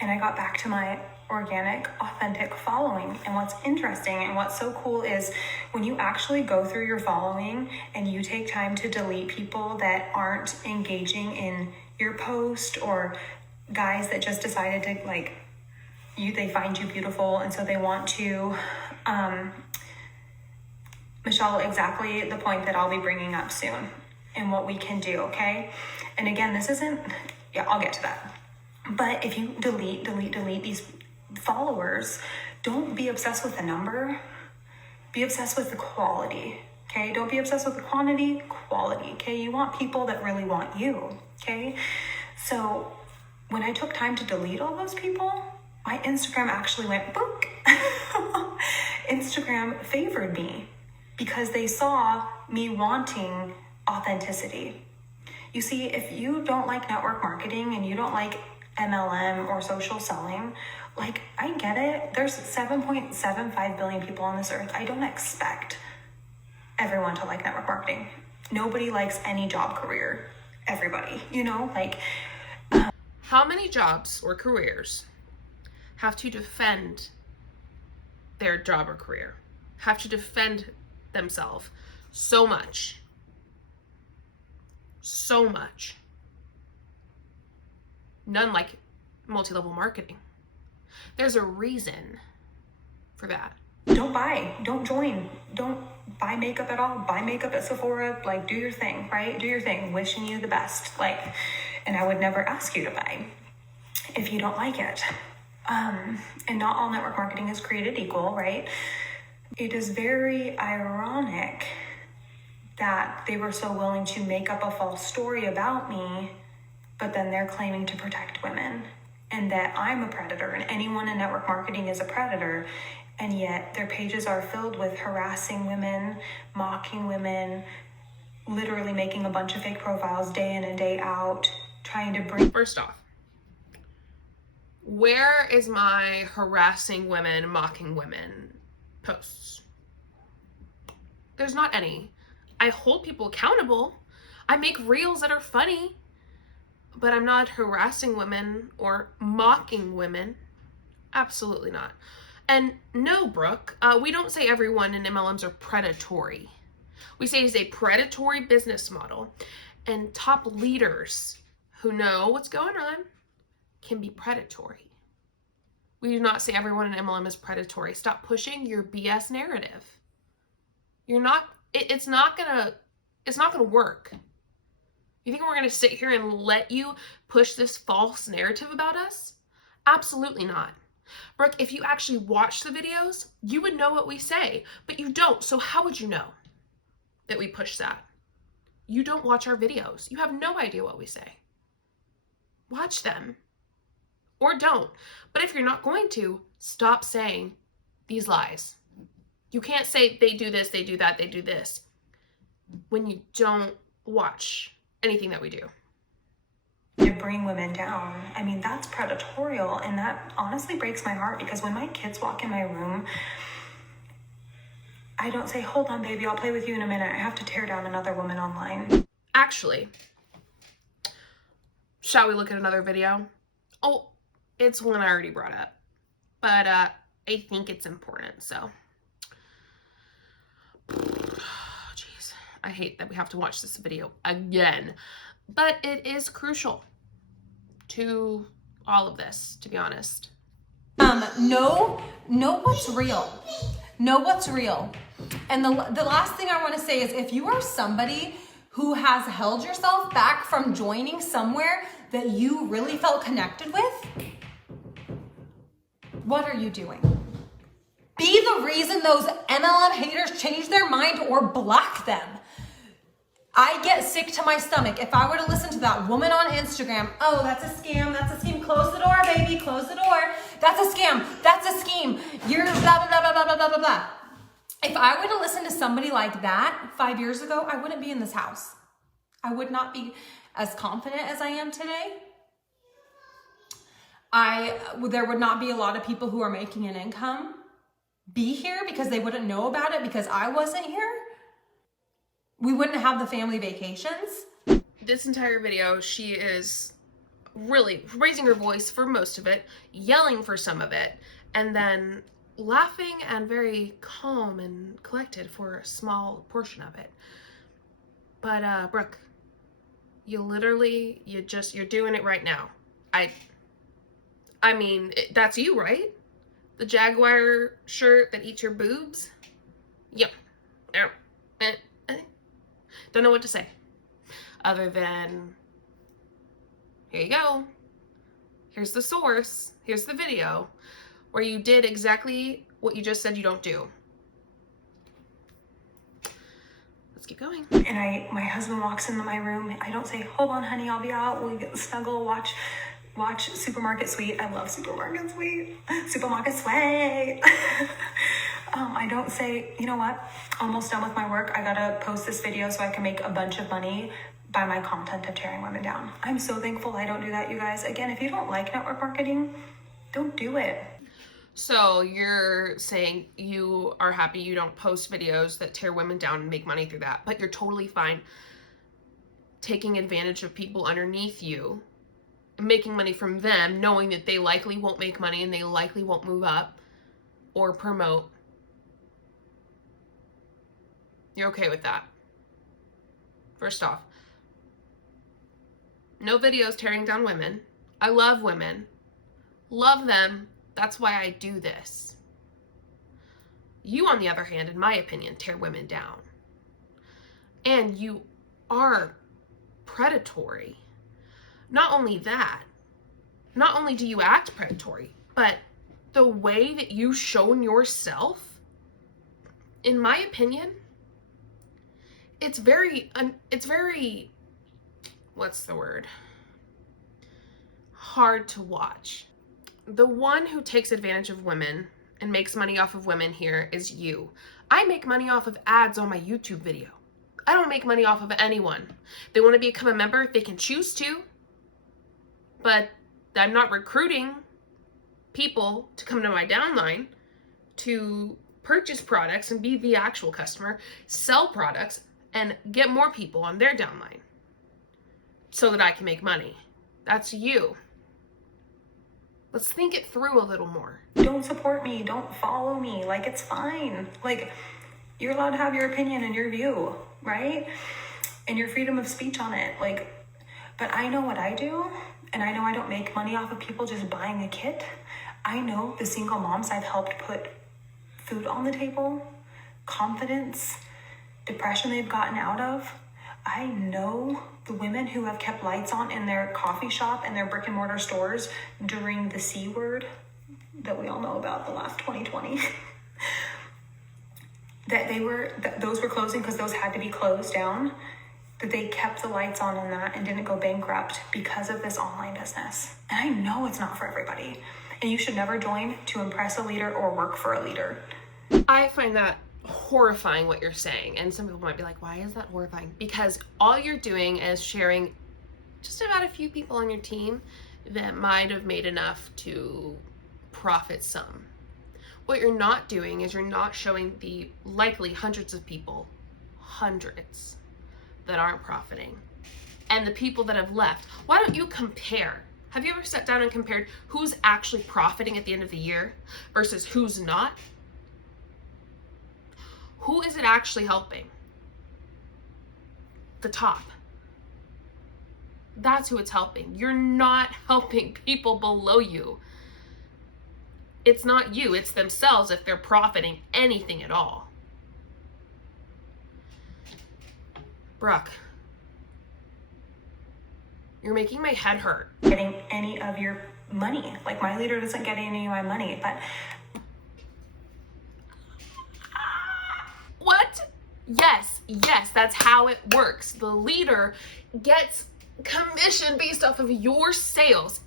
And I got back to my organic, authentic following. And what's interesting and what's so cool is when you actually go through your following and you take time to delete people that aren't engaging in your post, or guys that just decided to they find you beautiful and so they want to, Michelle, exactly the point that I'll be bringing up soon and what we can do, okay? And again, this isn't, I'll get to that. But if you delete these followers, don't be obsessed with the number. Be obsessed with the quality, okay? Don't be obsessed with the quantity, quality, okay? You want people that really want you, okay? So when I took time to delete all those people, my Instagram actually went boop. Instagram favored me because they saw me wanting authenticity. You see, if you don't like network marketing and you don't like MLM or social selling, I get it. There's 7.75 billion people on this earth. I don't expect everyone to like network marketing. Nobody likes any job career. Everybody, How many jobs or careers have to defend their job or career, have to defend themselves so much? So much. None like multi-level marketing. There's a reason for that. Don't buy, don't join, don't buy makeup at all. Buy makeup at Sephora, do your thing, right? Do your thing, wishing you the best. And I would never ask you to buy if you don't like it. And not all network marketing is created equal, right? It is very ironic that they were so willing to make up a false story about me, but then they're claiming to protect women. and that I'm a predator and anyone in network marketing is a predator. And yet their pages are filled with harassing women, mocking women, literally making a bunch of fake profiles day in and day out, trying to bring... First off, where is my harassing women, mocking women posts? There's not any. I hold people accountable. I make reels that are funny, but I'm not harassing women or mocking women. Absolutely not. And no, Brooke, we don't say everyone in MLMs are predatory. We say it's a predatory business model, and top leaders who know what's going on can be predatory. We do not say everyone in MLM is predatory. Stop pushing your BS narrative. You're not, it's not gonna work. You think we're gonna sit here and let you push this false narrative about us? Absolutely not. Brooke, if you actually watch the videos, you would know what we say, but you don't. So how would you know that we push that? You don't watch our videos. You have no idea what we say. Watch them or don't. But if you're not going to, stop saying these lies. You can't say they do this, they do that, they do this when you don't watch anything that we do. To bring women down. I mean, that's predatorial, and that honestly breaks my heart, because when my kids walk in my room, I don't say, hold on, baby, I'll play with you in a minute. I have to tear down another woman online. Actually, shall we look at another video? Oh, it's one I already brought up, but I think it's important, so. Jeez, I hate that we have to watch this video again, but it is crucial to all of this, to be honest. Know what's real. Know what's real. And the last thing I want to say is, if you are somebody who has held yourself back from joining somewhere that you really felt connected with, what are you doing? Be the reason those MLM haters change their mind or block them. I get sick to my stomach if I were to listen to that woman on Instagram. Oh, that's a scam. That's a scheme. Close the door, baby. Close the door. That's a scam. That's a scheme. You're blah, blah, blah, blah, blah, blah, blah, blah. If I were to listen to somebody like that 5 years ago, I wouldn't be in this house. I would not be as confident as I am today. There would not be a lot of people who are making an income be here because they wouldn't know about it because I wasn't here. We wouldn't have the family vacations. This entire video, she is really raising her voice for most of it, yelling for some of it, and then laughing and very calm and collected for a small portion of it. But Brooke, you're doing it right now. I mean, that's you, right? The Jaguar shirt that eats your boobs? Yep. Don't know what to say other than, here you go. Here's the source. Here's the video where you did exactly what you just said you don't do. Let's keep going. And my husband walks into my room. I don't say, hold on, honey, I'll be out. We'll get snuggle, watch Supermarket Suite. I love Supermarket Suite. Supermarket Suite. I don't say, you know what? Almost done with my work. I gotta post this video so I can make a bunch of money by my content of tearing women down. I'm so thankful I don't do that, you guys. Again, if you don't like network marketing, don't do it. So you're saying you are happy you don't post videos that tear women down and make money through that, but you're totally fine taking advantage of people underneath you, making money from them, knowing that they likely won't make money and they likely won't move up or promote. You're okay with that? First off, no videos tearing down women. I love women. Love them. That's why I do this. You, on the other hand, in my opinion, tear women down. And you are predatory. Not only that, not only do you act predatory, but the way that you've shown yourself, in my opinion, it's very, what's the word? hard to watch. The one who takes advantage of women and makes money off of women here is you. I make money off of ads on my YouTube video. I don't make money off of anyone. They want to become a member, they can choose to, but I'm not recruiting people to come to my downline to purchase products and be the actual customer, sell products, and get more people on their downline so that I can make money. That's you. Let's think it through a little more. Don't support me, don't follow me, like it's fine. Like, you're allowed to have your opinion and your view, right? And your freedom of speech on it. Like, but I know what I do, and I know I don't make money off of people just buying a kit. I know the single moms I've helped put food on the table, confidence, depression they've gotten out of. I know the women who have kept lights on in their coffee shop and their brick and mortar stores during the C word that we all know about the last 2020. Those were closing because those had to be closed down, that they kept the lights on in that and didn't go bankrupt because of this online business. And I know it's not for everybody. And you should never join to impress a leader or work for a leader. I find that horrifying what you're saying. And some people might be like, why is that horrifying? Because all you're doing is sharing just about a few people on your team that might have made enough to profit some. What you're not doing is you're not showing the likely hundreds of people, hundreds, that aren't profiting. And the people that have left. Why don't you compare? Have you ever sat down and compared who's actually profiting at the end of the year versus who's not? Who is it actually helping? The top. That's who it's helping. You're not helping people below you. It's not you, it's themselves if they're profiting anything at all. Brooke, you're making my head hurt. Getting any of your money. Like, my leader doesn't get any of my money, but what? Yes, that's how it works. The leader gets commission based off of your sales.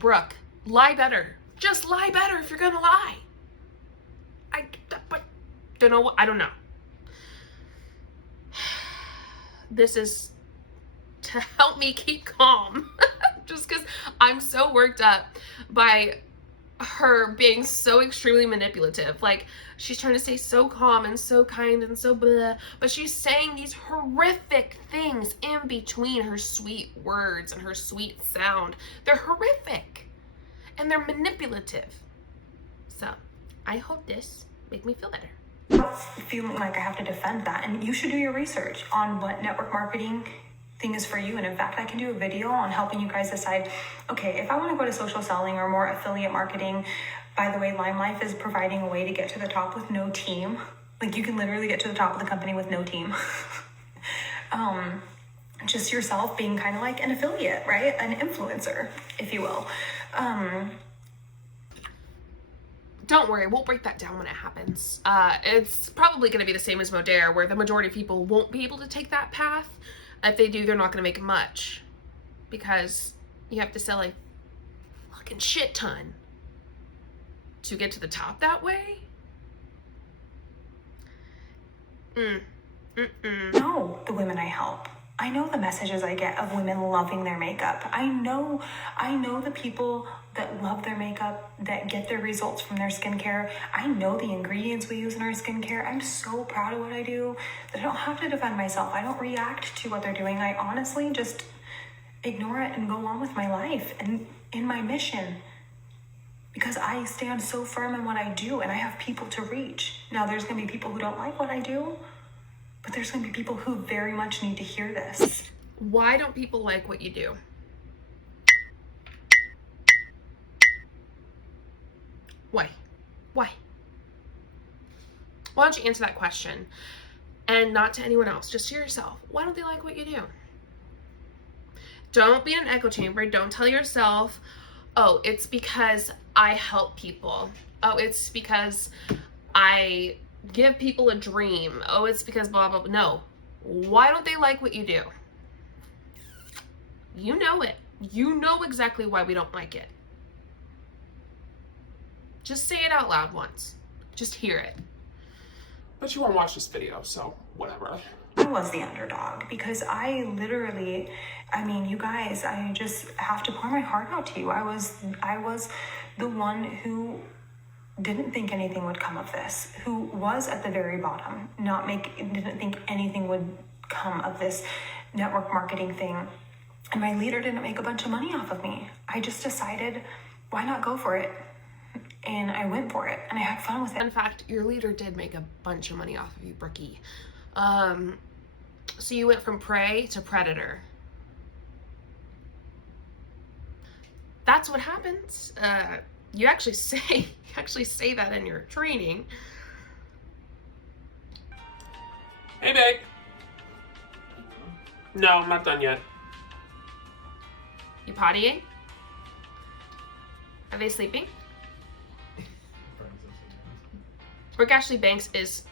Brooke, lie better. Just lie better if you're gonna lie. I don't know. This is to help me keep calm. Just because I'm so worked up by her being so extremely manipulative. Like, she's trying to stay so calm and so kind and so blah, but she's saying these horrific things in between her sweet words and her sweet sound. They're horrific and they're manipulative. So I hope this make me feel better. feeling like I have to defend that. And you should do your research on what network marketing thing is for you. And in fact, I can do a video on helping you guys decide, okay, if I want to go to social selling or more affiliate marketing. By the way, Lime Life is providing a way to get to the top with no team. Like, you can literally get to the top of the company with no team. Just yourself being kind of like an affiliate, right? An influencer, if you will. Don't worry, we'll break that down when it happens. It's probably going to be the same as Modere, where the majority of people won't be able to take that path. If they do, they're not going to make much, because you have to sell a fucking shit ton to get to the top that way. Know the women I help. I know the messages I get of women loving their makeup. I know the people that love their makeup, that get their results from their skincare. I know the ingredients we use in our skincare. I'm so proud of what I do that I don't have to defend myself. I don't react to what they're doing. I honestly just ignore it and go on with my life and in my mission, because I stand so firm in what I do and I have people to reach. Now, there's going to be people who don't like what I do, but there's going to be people who very much need to hear this. Why don't people like what you do? Why? Why don't you answer that question? And not to anyone else, just to yourself. Why don't they like what you do? Don't be in an echo chamber. Don't tell yourself, oh, it's because I help people. Oh, it's because I give people a dream. Oh, it's because blah, blah, blah. No. Why don't they like what you do? You know it. You know exactly why we don't like it. Just say it out loud once. Just hear it. But you won't watch this video, so whatever. I was the underdog because I literally, I mean, you guys, I just have to pour my heart out to you. I was the one who didn't think anything would come of this, who was at the very bottom, didn't think anything would come of this network marketing thing. And my leader didn't make a bunch of money off of me. I just decided, why not go for it? And I went for it and I had fun with it. In fact, your leader did make a bunch of money off of you, Brookie. So you went from prey to predator. That's what happens. You actually say that in your training. Hey, babe. No, I'm not done yet. You pottying? Are they sleeping? Brooke Ashley Banks is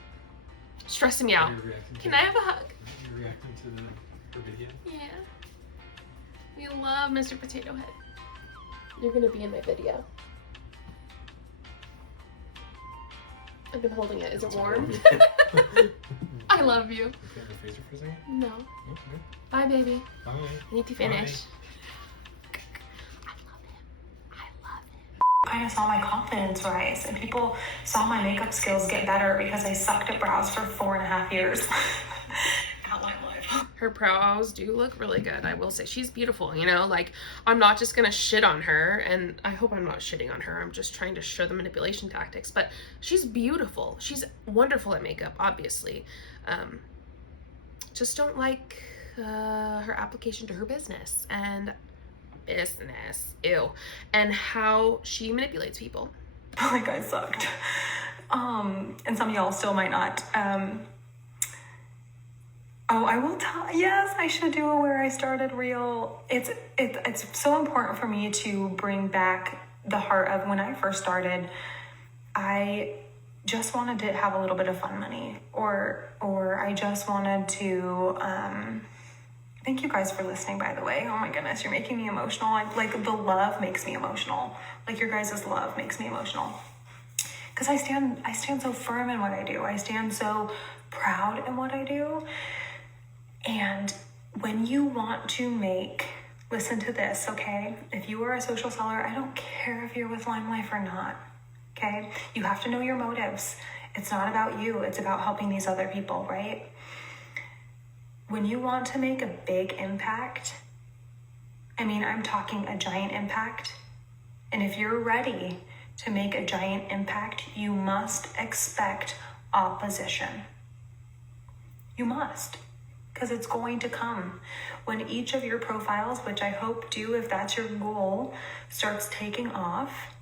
stressing me out. Can I have a hug? You're reacting to her video? Yeah. We love Mr. Potato Head. You're gonna be in my video. I've been holding it. Is it warm? I love you. Okay, your face for a second? No. Okay. Bye, baby. Bye. I need to finish. Bye. I love it. I kind of saw my confidence rise and people saw my makeup skills get better because I sucked at brows for 4.5 years. Outline life. Her brows do look really good. I will say she's beautiful, you know, like I'm not just gonna shit on her, and I hope I'm not shitting on her. I'm just trying to show the manipulation tactics, but she's beautiful. She's wonderful at makeup, obviously. Just don't like her application to her business and ew, and how she manipulates people. Like I sucked. And some of y'all still might not. Oh, I will tell. Yes, I should do a where I started reel. It's so important for me to bring back the heart of when I first started. I just wanted to have a little bit of fun money, or I just wanted to. Thank you guys for listening, by the way. Oh my goodness, you're making me emotional. Like the love makes me emotional. Like your guys' love makes me emotional. Because I stand so firm in what I do. I stand so proud in what I do. And when you want to listen to this, okay? If you are a social seller, I don't care if you're with Lime Life or not, okay? You have to know your motives. It's not about you. It's about helping these other people, right? When you want to make a big impact, I mean, I'm talking a giant impact. And if you're ready to make a giant impact, you must expect opposition. You must. Because it's going to come. When each of your profiles, which I hope do, if that's your goal, starts taking off,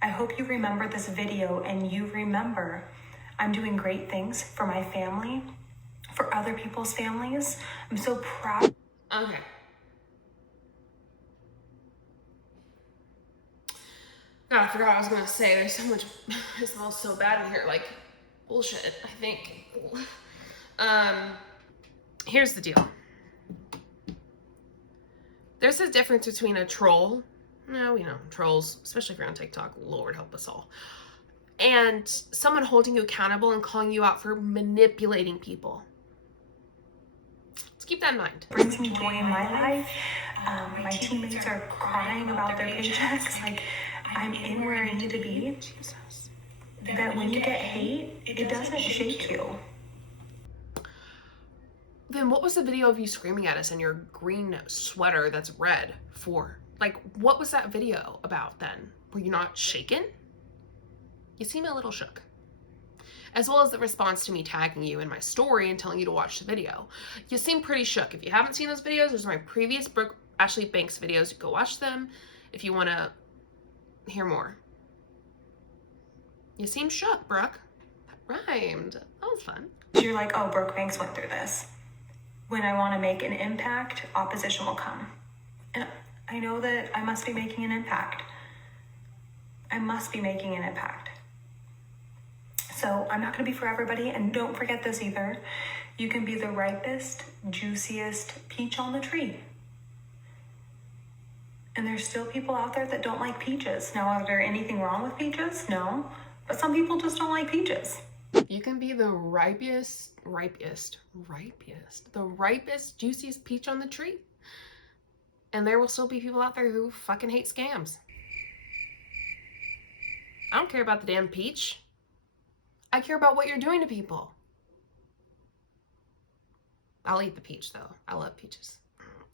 I hope you remember this video and you remember I'm doing great things for my family, for other people's families. I'm so proud. Okay. God, I forgot what I was gonna say. There's so much, it smells so bad in here, like bullshit, I think. Here's the deal. There's a difference between a troll, no, we know, trolls, especially if you're on TikTok, Lord help us all, and someone holding you accountable and calling you out for manipulating people. Let's keep that in mind. Brings me joy in my life. My teammates are crying about their paychecks. Like, I'm in where I need to be. Jesus. That when you get hate, it doesn't shake you. Then what was the video of you screaming at us in your green sweater that's red for? Like, what was that video about then? Were you not shaken? You seem a little shook. As well as the response to me tagging you in my story and telling you to watch the video. You seem pretty shook. If you haven't seen those videos, there's my previous Brooke Ashley Banks videos. Go watch them if you want to hear more. You seem shook, Brooke. That rhymed. That was fun. You're like, oh, Brooke Banks went through this. When I want to make an impact, opposition will come. And I know that I must be making an impact. I must be making an impact. So I'm not going to be for everybody. And don't forget this either. You can be the ripest, juiciest peach on the tree. And there's still people out there that don't like peaches. Now, is there anything wrong with peaches? No. But some people just don't like peaches. You can be the ripest, juiciest peach on the tree. And there will still be people out there who fucking hate scams. I don't care about the damn peach. I care about what you're doing to people. I'll eat the peach though. I love peaches.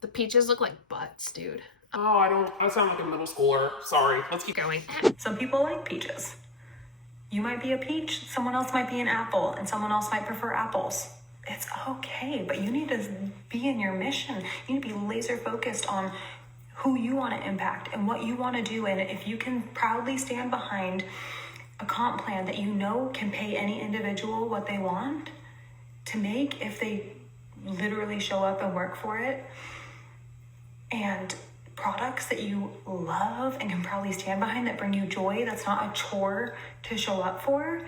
The peaches look like butts, dude. Oh, I sound like a middle schooler. Sorry. Let's keep Going. Some people like peaches. You might be a peach, someone else might be an apple, and someone else might prefer apples. It's okay, but you need to be in your mission. You need to be laser focused on who you want to impact and what you want to do. And if you can proudly stand behind a comp plan that you know can pay any individual what they want to make if they literally show up and work for it, and products that you love and can probably stand behind that bring you joy, that's not a chore to show up for,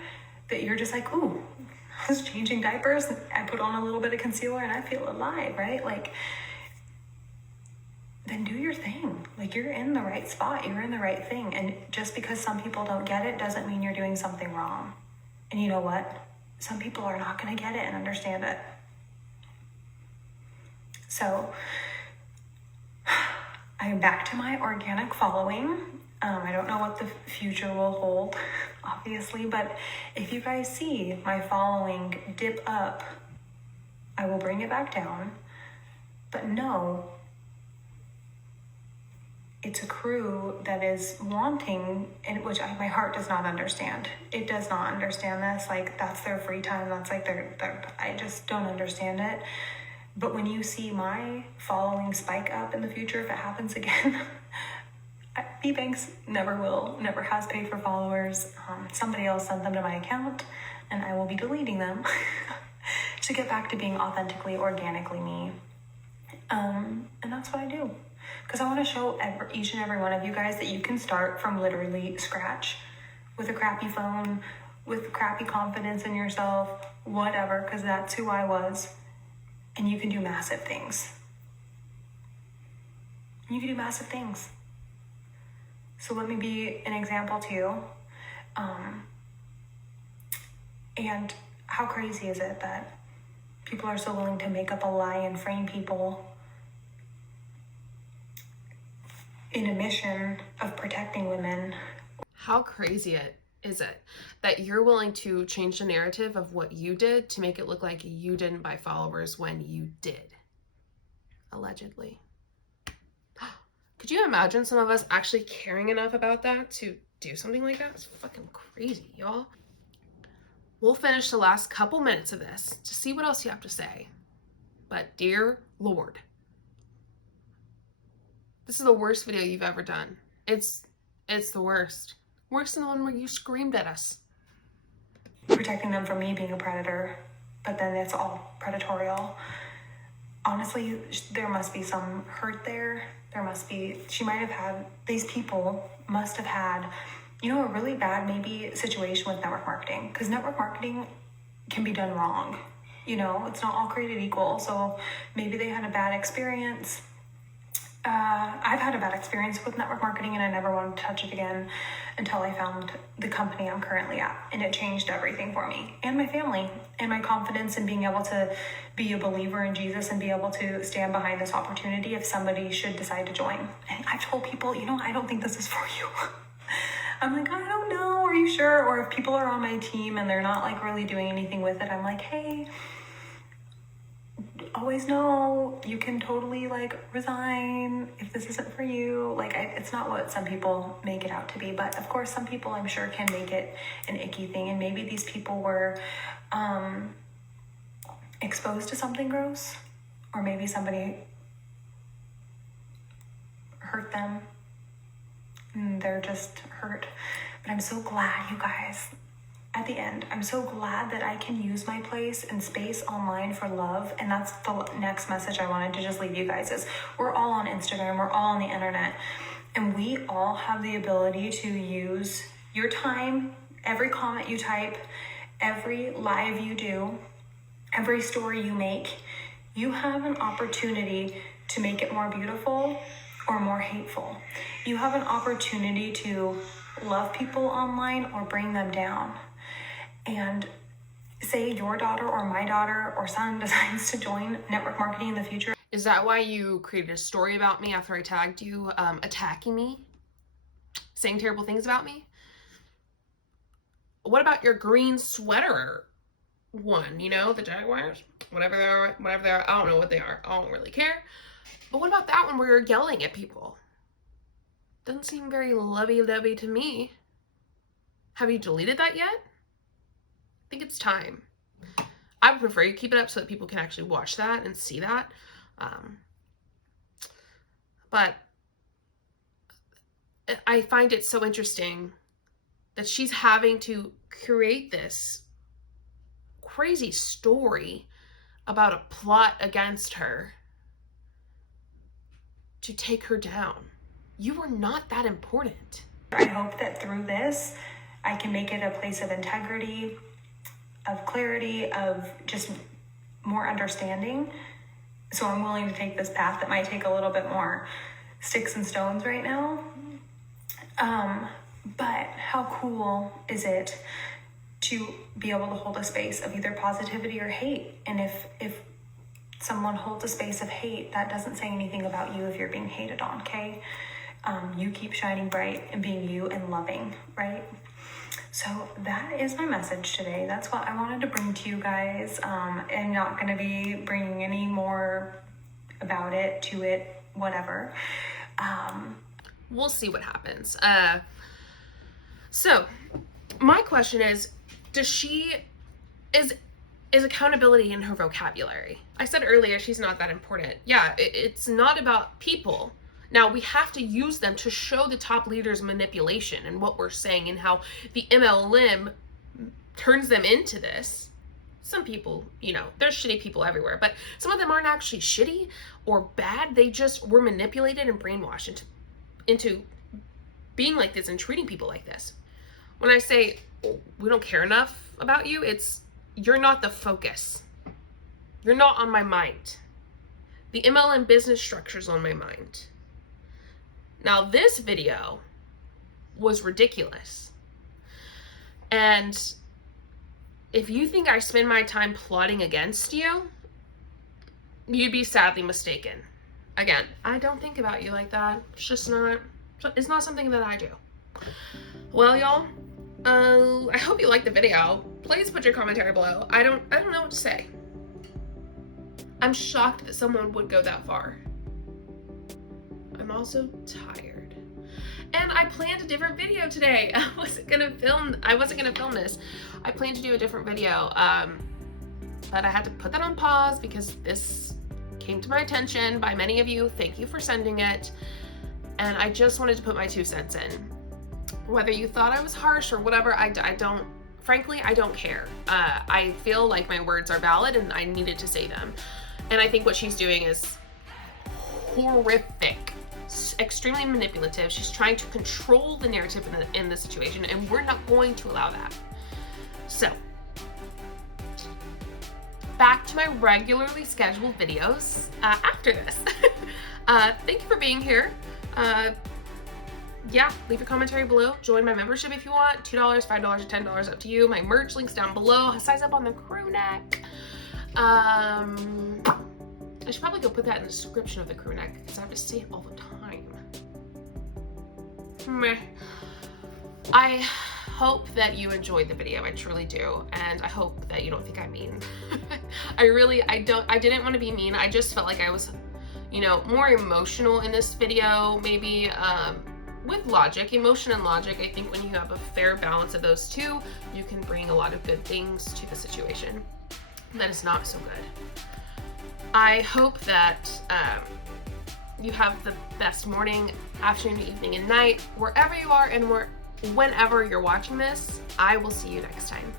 that you're just like, ooh, I was changing diapers, I put on a little bit of concealer and I feel alive, right? Like, then do your thing. Like, you're in the right spot, you're in the right thing. And just because some people don't get it doesn't mean you're doing something wrong. And you know what? Some people are not going to get it and understand it. So I am back to my organic following. I don't know what the future will hold, obviously, but if you guys see my following dip up, I will bring it back down. But no, it's a crew that is wanting, and which my heart does not understand. It does not understand this. Like, that's their free time. That's like I just don't understand it. But when you see my following spike up in the future, if it happens again, BBANKS never has paid for followers. Somebody else sent them to my account, and I will be deleting them to get back to being authentically, organically me. And that's what I do. Because I want to show each and every one of you guys that you can start from literally scratch with a crappy phone, with crappy confidence in yourself, whatever, because that's who I was. And you can do massive things. You can do massive things. So let me be an example to you. And how crazy is it that people are so willing to make up a lie and frame people in a mission of protecting women? How crazy is it that you're willing to change the narrative of what you did to make it look like you didn't buy followers when you did? Allegedly. Could you imagine some of us actually caring enough about that to do something like that? It's fucking crazy, y'all. We'll finish the last couple minutes of this to see what else you have to say. But dear Lord, this is the worst video you've ever done. It's the worst. Worse than the one where you screamed at us. Protecting them from me being a predator, but then it's all predatorial. Honestly, there must be some hurt there. These people must have had, a really bad maybe situation with network marketing, because network marketing can be done wrong. It's not all created equal. So maybe they had a bad experience. I've had a bad experience with network marketing, and I never wanted to touch it again until I found the company I'm currently at, and it changed everything for me and my family and my confidence in being able to be a believer in Jesus and be able to stand behind this opportunity if somebody should decide to join. And I've told people, I don't think this is for you. I'm like, I don't know, are you sure? Or if people are on my team and they're not like really doing anything with it, I'm like, hey, always know you can totally like resign if this isn't for you. Like, it's not what some people make it out to be, but of course some people I'm sure can make it an icky thing, and maybe these people were exposed to something gross, or maybe somebody hurt them and they're just hurt. But I'm so glad, you guys, at the end, I'm so glad that I can use my place and space online for love. And that's the next message I wanted to just leave you guys is we're all on Instagram, we're all on the internet, and we all have the ability to use your time, every comment you type, every live you do, every story you make. You have an opportunity to make it more beautiful or more hateful. You have an opportunity to love people online or bring them down. And say your daughter or my daughter or son decides to join network marketing in the future. Is that why you created a story about me after I tagged you, attacking me, saying terrible things about me? What about your green sweater one? You know, the Jaguars, whatever they are. I don't know what they are. I don't really care. But what about that one where you're yelling at people? Doesn't seem very lovey-dovey to me. Have you deleted that yet? I think it's time. I would prefer you keep it up so that people can actually watch that and see that. But I find it so interesting that she's having to create this crazy story about a plot against her to take her down. You are not that important. I hope that through this, I can make it a place of integrity, of clarity, of just more understanding. So I'm willing to take this path that might take a little bit more sticks and stones right now. But how cool is it to be able to hold a space of either positivity or hate? And if someone holds a space of hate, that doesn't say anything about you if you're being hated on, okay? You keep shining bright and being you and loving, right? So that is my message today. That's what I wanted to bring to you guys. I'm not going to be bringing any more about it, to it, whatever. We'll see what happens. So my question is is accountability in her vocabulary? I said earlier she's not that important. Yeah, it's not about people. Now, we have to use them to show the top leaders manipulation and what we're saying and how the MLM turns them into this. Some people, you know, there's shitty people everywhere, but some of them aren't actually shitty or bad. They just were manipulated and brainwashed into being like this and treating people like this. When I say we don't care enough about you, it's you're not the focus. You're not on my mind. The MLM business structure's on my mind. Now, this video was ridiculous. And if you think I spend my time plotting against you, you'd be sadly mistaken. Again, I don't think about you like that. It's not something that I do. Well, y'all, I hope you liked the video. Please put your commentary below. I don't know what to say. I'm shocked that someone would go that far. I'm also tired. And I planned a different video today. I wasn't gonna film this. I planned to do a different video. But I had to put that on pause because this came to my attention by many of you. Thank you for sending it. And I just wanted to put my 2 cents in. Whether you thought I was harsh or whatever, I don't, frankly, I don't care. I feel like my words are valid and I needed to say them. And I think what she's doing is horrific. Extremely manipulative. She's trying to control the narrative in the situation, and we're not going to allow that. So, back to my regularly scheduled videos after this. Thank you for being here. Yeah, leave your commentary below. Join my membership if you want. $2, $5, or $10, up to you. My merch link's down below. Size up on the crew neck. I should probably go put that in the description of the crew neck because I have to say it all the time. Meh. I hope that you enjoyed the video. I truly do. And I hope that you don't think I'm mean. I didn't want to be mean. I just felt like I was, you know, more emotional in this video, maybe, with logic, emotion and logic. I think when you have a fair balance of those two, you can bring a lot of good things to the situation. That is not so good. I hope that you have the best morning, afternoon, evening, and night, wherever you are and whenever you're watching this. I will see you next time.